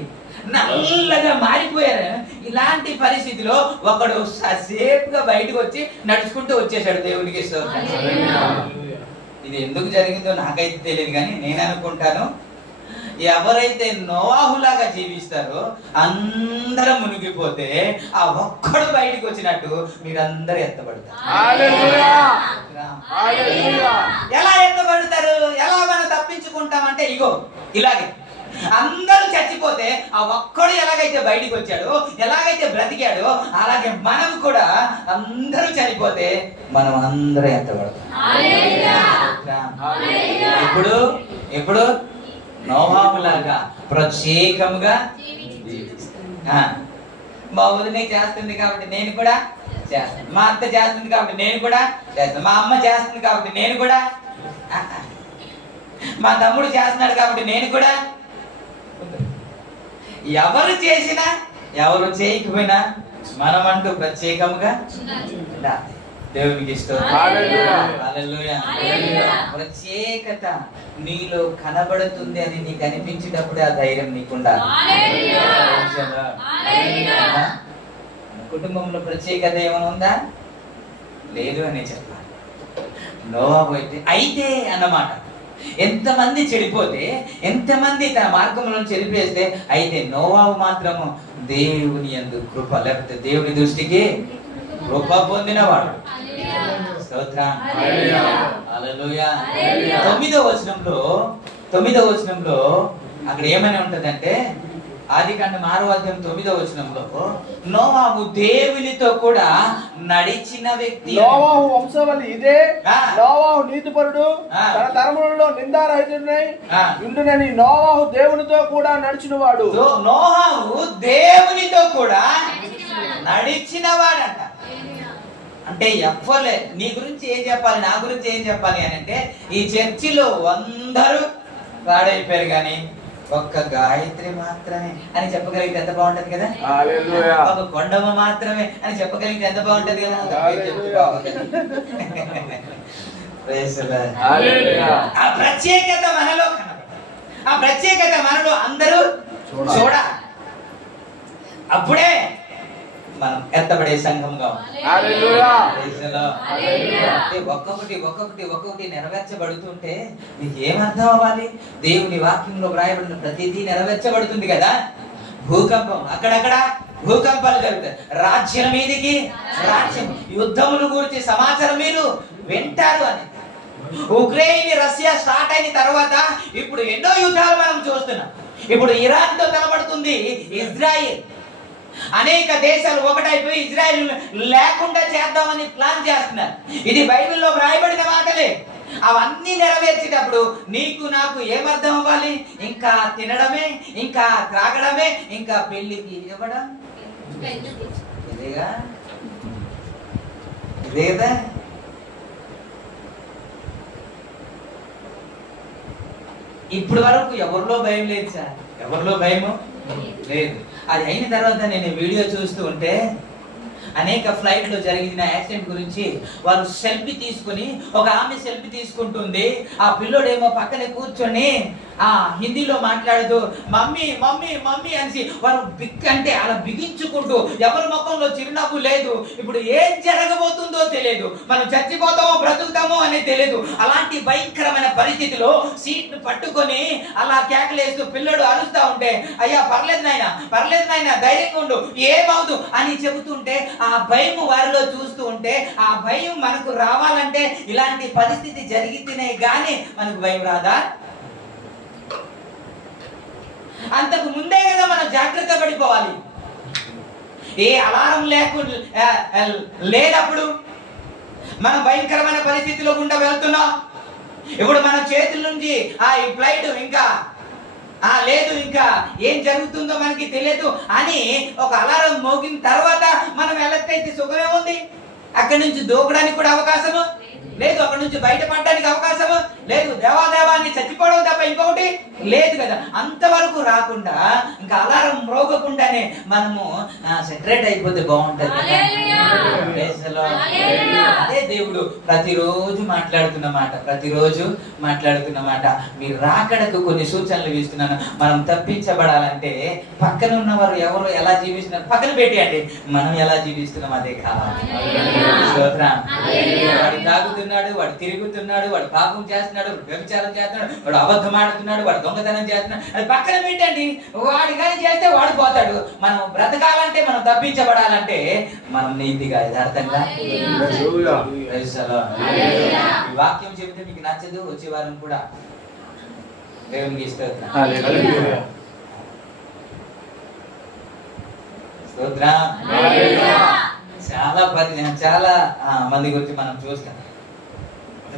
నల్లగా మారిపోయారు. ఇలాంటి పరిస్థితిలో ఒకడు సేఫ్గా బయటకు వచ్చి నడుచుకుంటూ వచ్చేసాడు. దేవునికి స్తోత్రం. ఇది ఎందుకు జరిగిందో నాకైతే తెలియదు కానీ నేను అనుకుంటాను, ఎవరైతే నోవాహులాగా జీవిస్తారో అందరూ మునిగిపోతే ఆ ఒక్కడు బయటకు వచ్చినట్టు మీరందరూ ఎత్తబడతారు. ఎలా ఎత్తబడతారు? ఎలా మనం తప్పించుకుంటామంటే ఇగో ఇలాగే అందరూ చచ్చిపోతే ఆ ఒక్కడు ఎలాగైతే బయటికి వచ్చాడో, ఎలాగైతే బ్రతికాడో, అలాగే మనం కూడా అందరూ చనిపోతే మనం అందరూ ఎత్తబడతాం. ఇప్పుడు నోవాహులాగా ప్రత్యేకముగా మా వదిన చేస్తుంది కాబట్టి నేను కూడా చేస్తాను, మా అత్త చేస్తుంది కాబట్టి నేను కూడా చేస్తాను, మా అమ్మ చేస్తుంది కాబట్టి నేను కూడా, మా తమ్ముడు చేస్తున్నాడు కాబట్టి నేను కూడా. ఎవరు చేసినా ఎవరు చేయకపోయినా మనమంటూ ప్రత్యేకముగా దేవునికి ఇష్టం. ప్రత్యేకత నీలో కనబడుతుంది అని నీకు అనిపించేటప్పుడే ఆ ధైర్యం నీకుండా. కుటుంబంలో ప్రత్యేకత ఏమైనా ఉందా? లేదు అని చెప్పాలి. నోవాహు అయితే అన్నమాట. ఎంతమంది చెడిపోతే, ఎంతమంది తన మార్గంలో చెడిపేస్తే, అయితే నోవాహు మాత్రము దేవుని యందు కృప, లేకపోతే దేవుని దృష్టికి కృప పొందినవాడు. స్తోత్రం. హల్లెలూయా. 9వ వచనంలో అక్కడ ఏమని ఉంటదంటే, ఆదికాండం 6వ అధ్యాయం 9వ వచనంలో నోవాహు దేవునితో కూడా నడిచిన వ్యక్తి. నోవాహు వంశవళి ఇదే. నోవాహు నీతిపరుడు, తన తరములలో నిందారహితుడై ఉండునని నోవాహు దేవునితో కూడా నడిచినవాడు. నోవాహు దేవునితో కూడా నడిచినవాడంట. అంటే ఎవ్వలే నీ గురించి ఏం చెప్పాలి, నా గురించి ఏం చెప్పాలి అని అంటే, ఈ చర్చిలో అందరూ పాడైపోయారు కానీ ఒక్క గాయత్రి మాత్రమే అని చెప్పగలిగితే ఎంత బాగుంటది కదా. ఒక కొండమ్మ మాత్రమే అని చెప్పగలిగితే ఎంత బాగుంటది కదా. ఆ ప్రత్యేకత మనలో కనబడాలి. ఆ ప్రత్యేకత మనలో అందరూ చూడాలి. అప్పుడే మనం ఎత్తబడే సంఘంగా ఒక్కొక్కటి నెరవేర్చబడుతుంటే నీకు ఏమర్థం అవ్వాలి? దేవుని వాక్యంలో వ్రాయబడిన ప్రతిదీ నెరవేర్చబడుతుంది కదా. భూకంపం, అక్కడక్కడ భూకంపాలు జరుగుతాయి. రాజ్యం మీదికి రాజ్యం, యుద్ధములు గురించి సమాచారం మీరు వింటారు అని. ఉక్రెయిన్ రష్యా స్టార్ట్ అయిన తర్వాత ఇప్పుడు ఎన్నో యుద్ధాలు మనం చూస్తున్నాం. ఇప్పుడు ఇరాన్ తో కనబడుతుంది ఇజ్రాయిల్. అనేక దేశాలు ఒకటైపోయి ఇజ్రాయిల్ లేకుండా చేద్దామని ప్లాన్ చేస్తున్నారు. ఇది బైబిల్లో రాయబడిన మాటలే. అవన్నీ నెరవేర్చేటప్పుడు నీకు నాకు ఏమర్థం అవ్వాలి? ఇంకా తినడమే, ఇంకా త్రాగడమే, ఇంకా పెళ్లికి ఇవ్వడం, ఇదేగా ఇదే కదా. ఇప్పుడు వరకు ఎవరిలో భయం లేదు సార్, ఎవరిలో భయము లేదు. అది అయిన తర్వాత నేను వీడియో చూస్తూ ఉంటే అనేక ఫ్లైట్ లో జరిగిన యాక్సిడెంట్ గురించి వాళ్ళు సెల్ఫీ తీసుకుని, ఒక ఆమె సెల్ఫీ తీసుకుంటుంది, ఆ పిల్లోడేమో పక్కనే కూర్చొని ఆ హిందీలో మాట్లాడుతూ మమ్మీ మమ్మీ మమ్మీ అని వారు అంటే అలా బిగించుకుంటూ, ఎవరి ముఖంలో చిరునవ్వు లేదు. ఇప్పుడు ఏం జరగబోతుందో తెలియదు, మనం చచ్చిపోతామో బ్రతుకుతామో అనేది తెలియదు. అలాంటి భయంకరమైన పరిస్థితిలో సీట్ పట్టుకొని అలా కేకలేస్తూ పిల్లడు అరుస్తా ఉంటే, అయ్యా పర్లేదు నాయన ధైర్యంగా ఉండు, ఏమవుదు అని చెబుతుంటే ఆ భయం వారిలో చూస్తూ ఉంటే, ఆ భయం మనకు రావాలంటే ఇలాంటి పరిస్థితి జరిగితేనే గానీ మనకు భయం రాదా? అంతకు ముందే కదా మనం జాగ్రత్త పడిపోవాలి. ఏ అలారం లేనప్పుడు మనం భయంకరమైన పరిస్థితిలో గుండా వెళ్తున్నాం. ఇప్పుడు మన చేతుల నుంచి ఈ ఫ్లైట్ ఇంకా లేదు, ఇంకా ఏం జరుగుతుందో మనకి తెలియదు అని ఒక అలారం మోగిన తర్వాత మనం ఎలక్ట్రైతే సుఖమే ఉంది. అక్కడి నుంచి దూకడానికి కూడా అవకాశము లేదు, అక్కడి నుంచి బయటపడడానికి అవకాశము లేదు. దేవాదేవాన్ని చచ్చిపోవడం తప్ప ఇంకొకటి లేదు కదా. అంతవరకు రాకుండా ఇంకా అలారం మ్రోగకుండానే మనము సెటరేట్ అయిపోతే బాగుంటది. అదే దేవుడు ప్రతిరోజు మాట్లాడుతున్న మాట. మీరు రాకడకు కొన్ని సూచనలు ఇస్తున్నాను. మనం తప్పించబడాలంటే పక్కన ఉన్నవారు ఎవరు ఎలా జీవిస్తున్నారు పక్కన పెట్టేయండి, మనం ఎలా జీవిస్తున్నాం అదే కావాలి. వాడు తాగుతున్నాడు, వాడు తిరుగుతున్నాడు, వాడు పాపం చేస్తున్నాడు, వ్యభిచారం చేస్తున్నాడు, వాడు అబద్ధం ఆడుతున్నాడు, వాడు దొంగతనం చేస్తున్నాడు, అది పక్కన పెట్టండి. వాడు కానీ చేస్తే వాడు పోతాడు. మనం బ్రతకాలంటే, మనం తప్పించబడాలంటే మనం నీతిగా యథార్థంగా వాక్యం చెబితే మీకు నచ్చదు, వచ్చే వారం కూడా దేవునికి స్తోత్రం. చాలా మంది గురించి మనం చూస్తాం.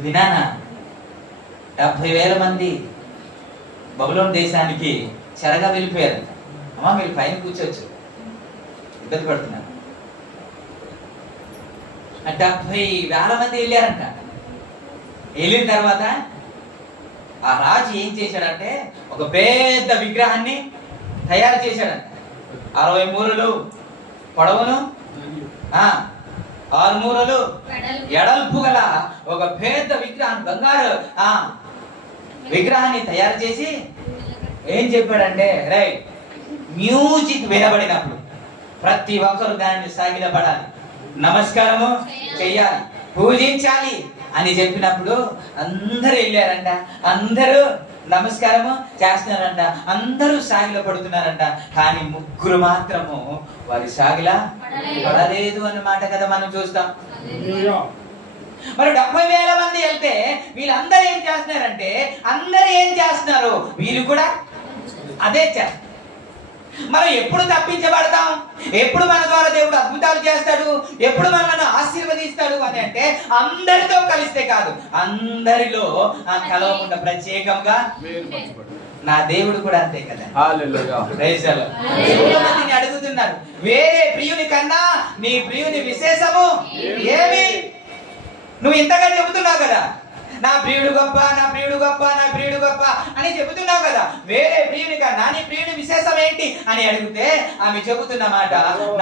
వినాన 70,000 మంది బబులోను దేశానికి చెరగా వెళ్ళిపోయారు. అమ్మా మీరు పైన కూర్చోవచ్చు, ఇబ్బంది పడుతున్నారు. 70,000 మంది వెళ్ళారంట. వెళ్ళిన తర్వాత ఆ రాజు ఏం చేశాడంటే ఒక పెద్ద విగ్రహాన్ని తయారు చేశాడంట. 60 మూరలు పొడవును, 6 మూరలు ఎడల్పు గల ఒక పెద్ద విగ్రహాన్ని, బంగారు విగ్రహాన్ని తయారు చేసి ఏం చెప్పాడంటే, రైట్ మ్యూజిక్ వినబడినప్పుడు ప్రతి ఒక్కరు దాన్ని సాగిలపడాలి, నమస్కారము చెయ్యాలి, పూజించాలి అని చెప్పినప్పుడు అందరూ వెళ్ళారంట. అందరూ నమస్కారము చేస్తున్నారంట, అందరూ సాగిల పడుతున్నారంట. కానీ 3 మాత్రము వారి సాగిల పడలేదు అన్నమాట కదా మనం చూస్తాం. మరి 70,000 మంది వెళ్తే వీళ్ళందరూ ఏం చేస్తున్నారంటే, అందరూ ఏం చేస్తున్నారు, వీళ్ళు కూడా అదే చేస్తారు. మనం ఎప్పుడు తప్పించబడతాం, ఎప్పుడు మన ద్వారా దేవుడు అద్భుతాలు చేస్తాడు, ఎప్పుడు మనల్ని ఆశీర్వదిస్తాడు అని అంటే అందరితో కలిస్తే కాదు, అందరిలో కలవకుండా ప్రత్యేకంగా. నా దేవుడు కూడా అంతే కదా. మందిని అడుగుతున్నారు, వేరే ప్రియుని కన్నా నీ ప్రియుని విశేషము ఏమి? నువ్వు ఇంతగా చెబుతున్నావు కదా, నా ప్రియుడు గొప్ప, నా ప్రియుడు గొప్ప, నా ప్రియుడు గొప్ప అని చెబుతున్నావు కదా, వేరే ప్రియుని కన్నా నీ ప్రియుడి విశేషం ఏంటి అని అడిగితే ఆమె చెబుతున్న మాట,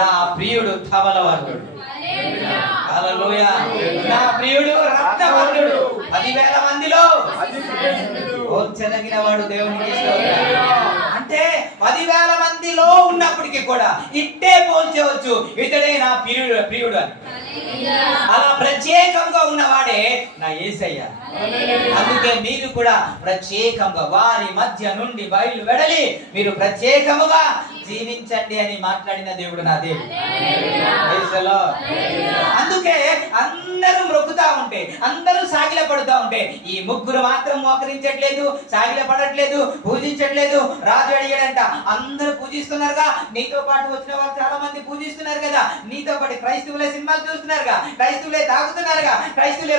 నా ప్రియుడు ధవలవర్ణుడు. హల్లెలూయా. నా ప్రియుడు రత్నవర్ణుడు. 10,000 మందిలో పోల్చదగిన వాడు దేవునికి స్తోత్రం. అంటే 10,000 మందిలో ఉన్నప్పటికీ కూడా ఇట్టే పోల్చవచ్చు, ఇతడే నా ప్రియుడు అని. అలా ప్రత్యేకంగా ఉన్నవాడే నా యేసయ్య. అందుకే మీరు కూడా ప్రత్యేకంగా వారి మధ్య నుండి బయలు వెడలి మీరు ప్రత్యేకముగా జీవించండి అని మాట్లాడిన దేవుడు నా దేవుడు. అందుకే అందరూ మొక్కుతా ఉంటే, అందరూ సాగిల పడుతూ ఉంటే, ఈ ముగ్గురు మాత్రం మోకరించట్లేదు, సాగిల పడట్లేదు, పూజించట్లేదు. రాజు అడిగాడంట, అందరూ పూజిస్తున్నారుగా, నీతో పాటు వచ్చిన వాళ్ళు చాలా మంది పూజిస్తున్నారు కదా, నీతో పాటు క్రైస్తవులే సినిమాలు చూస్తున్నారుగా, క్రైస్తవులే తాగుతున్నారుగా, క్రైస్తవులే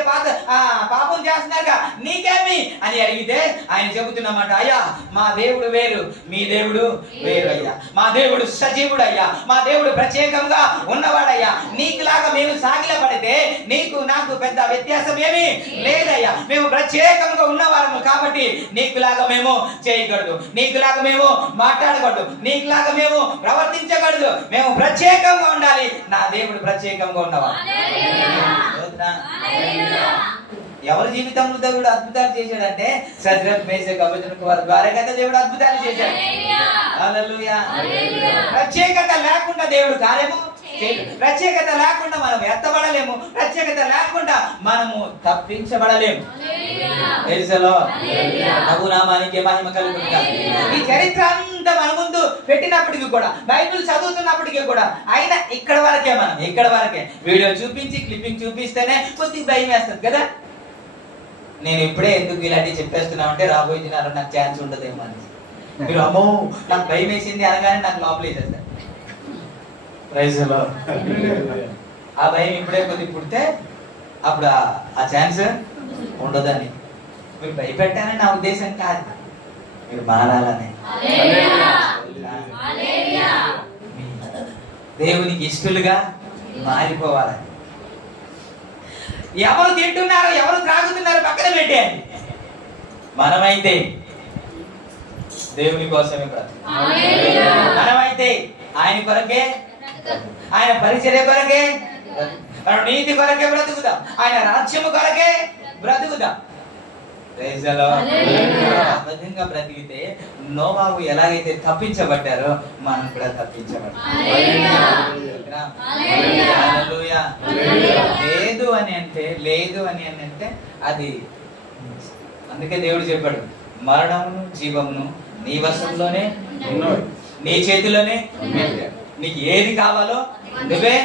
పాపం చేస్తున్నారుగా, నీకేమి అని అడిగితే ఆయన చెబుతున్నమాట, అయ్యా మా దేవుడు వేరు, మీ దేవుడు వేరు అయ్యా. మా దేవుడు సజీవుడు అయ్యా, మా దేవుడు ప్రత్యేకంగా ఉన్నవాడయ్యా. నీకులాగా మేము సాగిల పడితే నీకు నాకు పెద్ద వ్యత్యాసం ఏమీ లేదయ్యా. మేము ప్రత్యేకంగా ఉన్నవారము కాబట్టి నీకులాగా మేము చేయకూడదు, నీకులాగా మేము మాట్లాడకూడదు, నీకులాగా మేము ప్రవర్తించకూడదు. మేము ప్రత్యేకంగా ఉండాలి. నా దేవుడు ప్రత్యేకంగా ఉన్నవాడు. ఎవరి జీవితంలో దేవుడు అద్భుతాలు చేశాడంటే షద్రక్ మేషక్ అబేద్నెగో వారి ద్వారా కదా దేవుడు అద్భుతాలు చేశాడు. హల్లెలూయా. ప్రత్యేకత లేకుండా దేవుడు కార్యము చేయడు. ప్రత్యేకత లేకుండా మనం ఎత్తబడలేము, ప్రత్యేకత లేకుండా మనము తప్పించబడలేము. ప్రభునామానికి మహిమ కలుగును గాక. ఈ చరిత్ర అంతా మన ముందు పెట్టినప్పటికీ కూడా, బైబిల్ చదువుతున్నప్పటికీ కూడా, అయినా ఇక్కడ వరకే మనం, ఇక్కడ వరకే వీడియో చూపించి క్లిప్పింగ్ చూపిస్తేనే కొద్దిగా భయం వేస్తుంది కదా. నేను ఇప్పుడే ఎందుకు ఇలాంటివి చెప్పేస్తున్నామంటే రాబోయే దినాల్లో నాకు ఛాన్స్ ఉండదేమో అని. మీరు అమ్మో నాకు భయం వేసింది అనగానే నాకు లోపల వేసేస్తారు. ఆ భయం ఇప్పుడే కొద్దిగా పుడితే అప్పుడు ఆ ఛాన్స్ ఉండదని. మీరు భయపెట్టాలని నా ఉద్దేశం కాదు, మీరు మారాలని, దేవునికి ఇష్టలుగా మారిపోవాలని. ఎవరు తింటున్నారో ఎవరు త్రాగుతున్నారో పక్కన పెట్టేయండి. మనమైతే దేవుని కోసమే బ్రతుకుతాం. మనమైతే ఆయన కొరకే, ఆయన పరిచర్య కొరకే, మన నీతి కొరకే బ్రతుకుతాం, ఆయన రాజ్యము కొరకే బ్రతుకుతాం. అబద్ధంగా బ్రతికితే నోవాహు ఎలాగైతే తప్పించబడ్డారో మనం కూడా తప్పించబడ్డాం. లేదు అని అంటే అది, అందుకే దేవుడు చెప్పాడు, మరణమును జీవమును నీ వశంలోనే ఉన్నాడు, నీ చేతిలోనే పెట్టాడు, నీకు ఏది కావాలో నువ్వే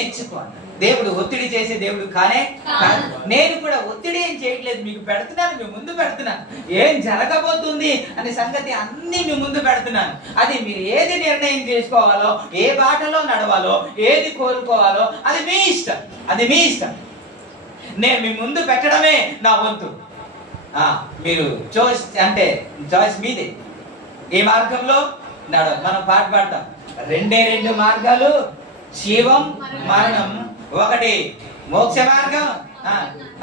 ఎంచుకో. దేవుడు ఒత్తిడి చేసే దేవుడు కానే కాదు. నేను కూడా ఒత్తిడి ఏం చేయట్లేదు, మీకు పెడుతున్నాను, మీ ముందు పెడుతున్నాను. ఏం జరగబోతుంది అనే సంగతి అన్ని మీ ముందు పెడుతున్నాను. అది మీరు ఏది నిర్ణయం చేసుకోవాలో, ఏ బాటలో నడవాలో, ఏది కోరుకోవాలో అది మీ ఇష్టం, అది మీ ఇష్టం. నేను మీ ముందు పెట్టడమే నా వంతు. మీరు చాయిస్ అంటే చాయిస్ మీదే. ఏ మార్గంలో నడవాలి. మనం పాట పాడతాం, 2 మార్గాలు, జీవం మరణం, ఒకటి మోక్ష మార్గం,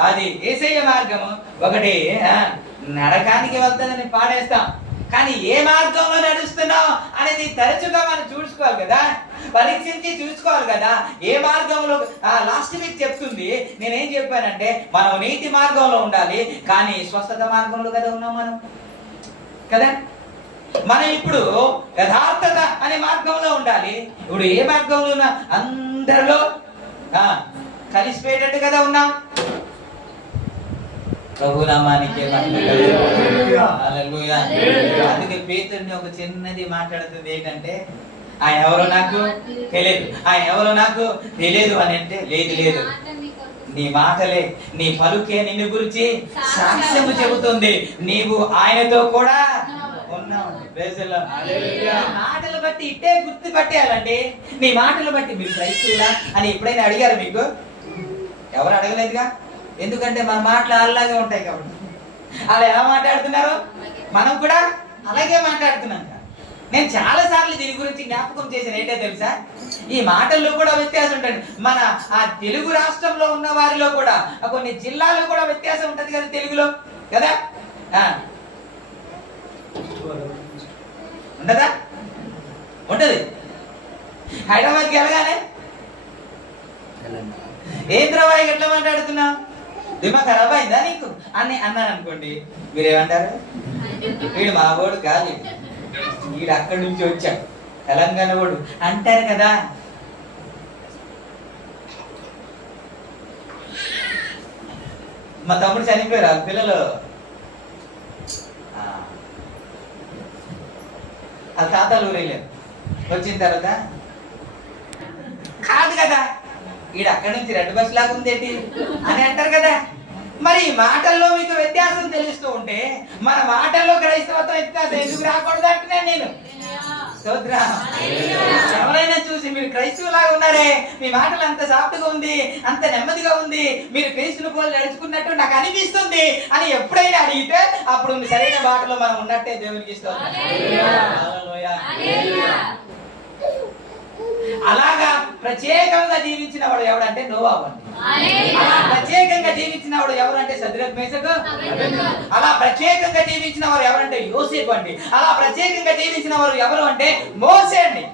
అది యేసయ్య మార్గము, ఒకటి నరకానికి వెళ్తుందని పాడేస్తాం. కానీ ఏ మార్గంలో నడుస్తున్నావు అనేది తరచుగా మనం చూసుకోవాలి కదా, పరీక్షించి చూసుకోవాలి కదా. ఏ మార్గంలో లాస్ట్ వీక్ చెప్తుంది, నేనేం చెప్పానంటే మనం నీతి మార్గంలో ఉండాలి, కానీ స్వస్థత మార్గంలో కదా ఉన్నాం మనం కదా. మనం ఇప్పుడు యథార్థత అనే మార్గంలో ఉండాలి. ఇప్పుడు ఏ మార్గంలో ఉన్నా అందరిలో కలిసిపోయేటట్టు కదా ఉన్నాం. ప్రభునామానికి హల్లెలూయా. అందుకే పేతురుని ఒక చిన్నది మాట్లాడుతుంది ఏంటంటే, ఆయన ఎవరో నాకు తెలియదు, ఆయన ఎవరో నాకు తెలియదు అని అంటే, లేదు నీ మాటలే, నీ పలుకే నిన్ను గురించి సాక్ష్యము చెబుతుంది, నీవు ఆయనతో కూడా ఉన్నావు. మాటలు బట్టి ఇట్టే గుర్తు పట్టేయాలండి. నీ మాటలు బట్టి మీరు క్రైస్తవులా అని ఎప్పుడైనా అడిగారు? మీకు ఎవరు అడగలేదుగా, ఎందుకంటే మన మాటలు అలాగే ఉంటాయి కాబట్టి. అలా ఎలా మాట్లాడుతున్నారు, మనం కూడా అలాగే మాట్లాడుతున్నాం. నేను చాలా సార్లు దీని గురించి జ్ఞాపకం చేసిన ఏంటో తెలుసా, ఈ మాటల్లో కూడా వ్యత్యాసం ఉంటుంది. మన ఆ తెలుగు రాష్ట్రంలో ఉన్న వారిలో కూడా కొన్ని జిల్లాలో కూడా వ్యత్యాసం ఉంటది కదా తెలుగులో కదా. ఉండదా? ఉంటది. హైదరాబాద్కి వెళ్ళగానే ఏంద్రవాయి ఎట్లా మాట్లాడుతున్నావు, దిమ్మ ఖరాబ్ అయిందా నీకు అని అన్నాను అనుకోండి, మీరేమంటారు? వీడు మా వాడు కాదు, వీడు అక్కడి నుంచి వచ్చాడు, తెలంగాణ వాడు అంటారు కదా. మా తమ్ముడు చనిపోయారు, వాళ్ళ పిల్లలు ఆ తాతలు ఊరేళ్ళారు. వచ్చిన తర్వాత కాదు కదా, ఈడు అక్కడి నుంచి రెడ్ బస్ లాగా ఉందేంటి అని అంటారు కదా. మరి మాటల్లో మీకు వ్యత్యాసం తెలుస్తూ ఉంటే మన మాటల్లో క్రైస్తవత్వం వ్యత్యాసం ఎందుకు రాకూడదు అంటున్నాను నేను. స్తోత్రం. ఎవరైనా చూసి మీరు క్రైస్తవులాగా ఉన్నారే, మీ మాటలు అంత సాఫ్ట్గా ఉంది, అంత నెమ్మదిగా ఉంది, మీరు క్రీస్తుని పోలి నడుచుకున్నట్టు నాకు అనిపిస్తుంది అని ఎప్పుడైనా అడిగితే అప్పుడు సరైన మాటలో మనం ఉన్నట్టే దేవునికి స్తోత్రం. అలాగా ప్రత్యేకంగా జీవించిన వాడు ఎవడంటే నోవాహు అండి. అలా ప్రత్యేకంగా జీవించిన వాడు ఎవరంటే షద్రక్ మేషక్. అలా ప్రత్యేకంగా జీవించిన వారు ఎవరంటే యోసేపు అండి. అలా ప్రత్యేకంగా జీవించిన వారు ఎవరు అంటే మోసే అండి.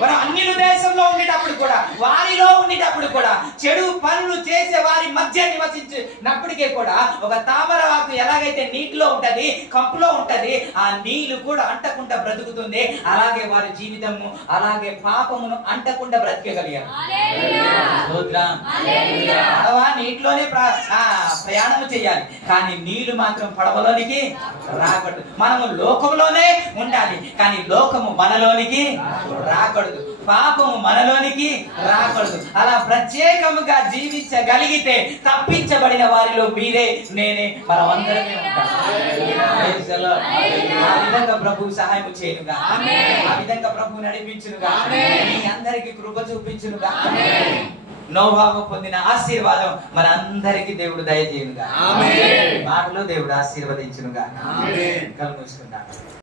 మనం అన్యుల దేశంలో ఉండేటప్పుడు కూడా, వారిలో ఉండేటప్పుడు కూడా, చెడు పనులు చేసే వారి మధ్య నివసించినప్పటికీ కూడా ఒక తామర ఆకు ఎలాగైతే నీటిలో ఉంటది, కంపులో ఉంటది, ఆ నీళ్లు కూడా అంటకుండా బ్రతుకుతుంది. అలాగే వారి జీవితము అలాగే పాపమును అంటకుండా బ్రతికగలిగారు. పడవ నీటిలోనే ప్రయాణము చేయాలి, కానీ నీళ్లు మాత్రం పడవలోనికి రాకూడదు. మనము లోకంలోనే ఉండాలి, కానీ లోకము మనలోనికి రాకూడదు, పాపము మనలోనికి రాకూడదు. అలా ప్రత్యేకముగా జీవించగలిగితే తప్పించబడిన వారిలో మీరే, నేనే, మనమందరమే ఉంటాం. ఆ విధంగా ప్రభు సహాయం చేయునుగా, ఆ విధంగా ప్రభు నడిపించునుగా, మీ అందరికి కృప చూపించునుగా. నోవాహు పొందిన ఆశీర్వాదం మన అందరికి దేవుడు దయచేయునుగా. మాటలు దేవుడు ఆశీర్వదించునుగా. కళ్ళు మూసుకుందాం.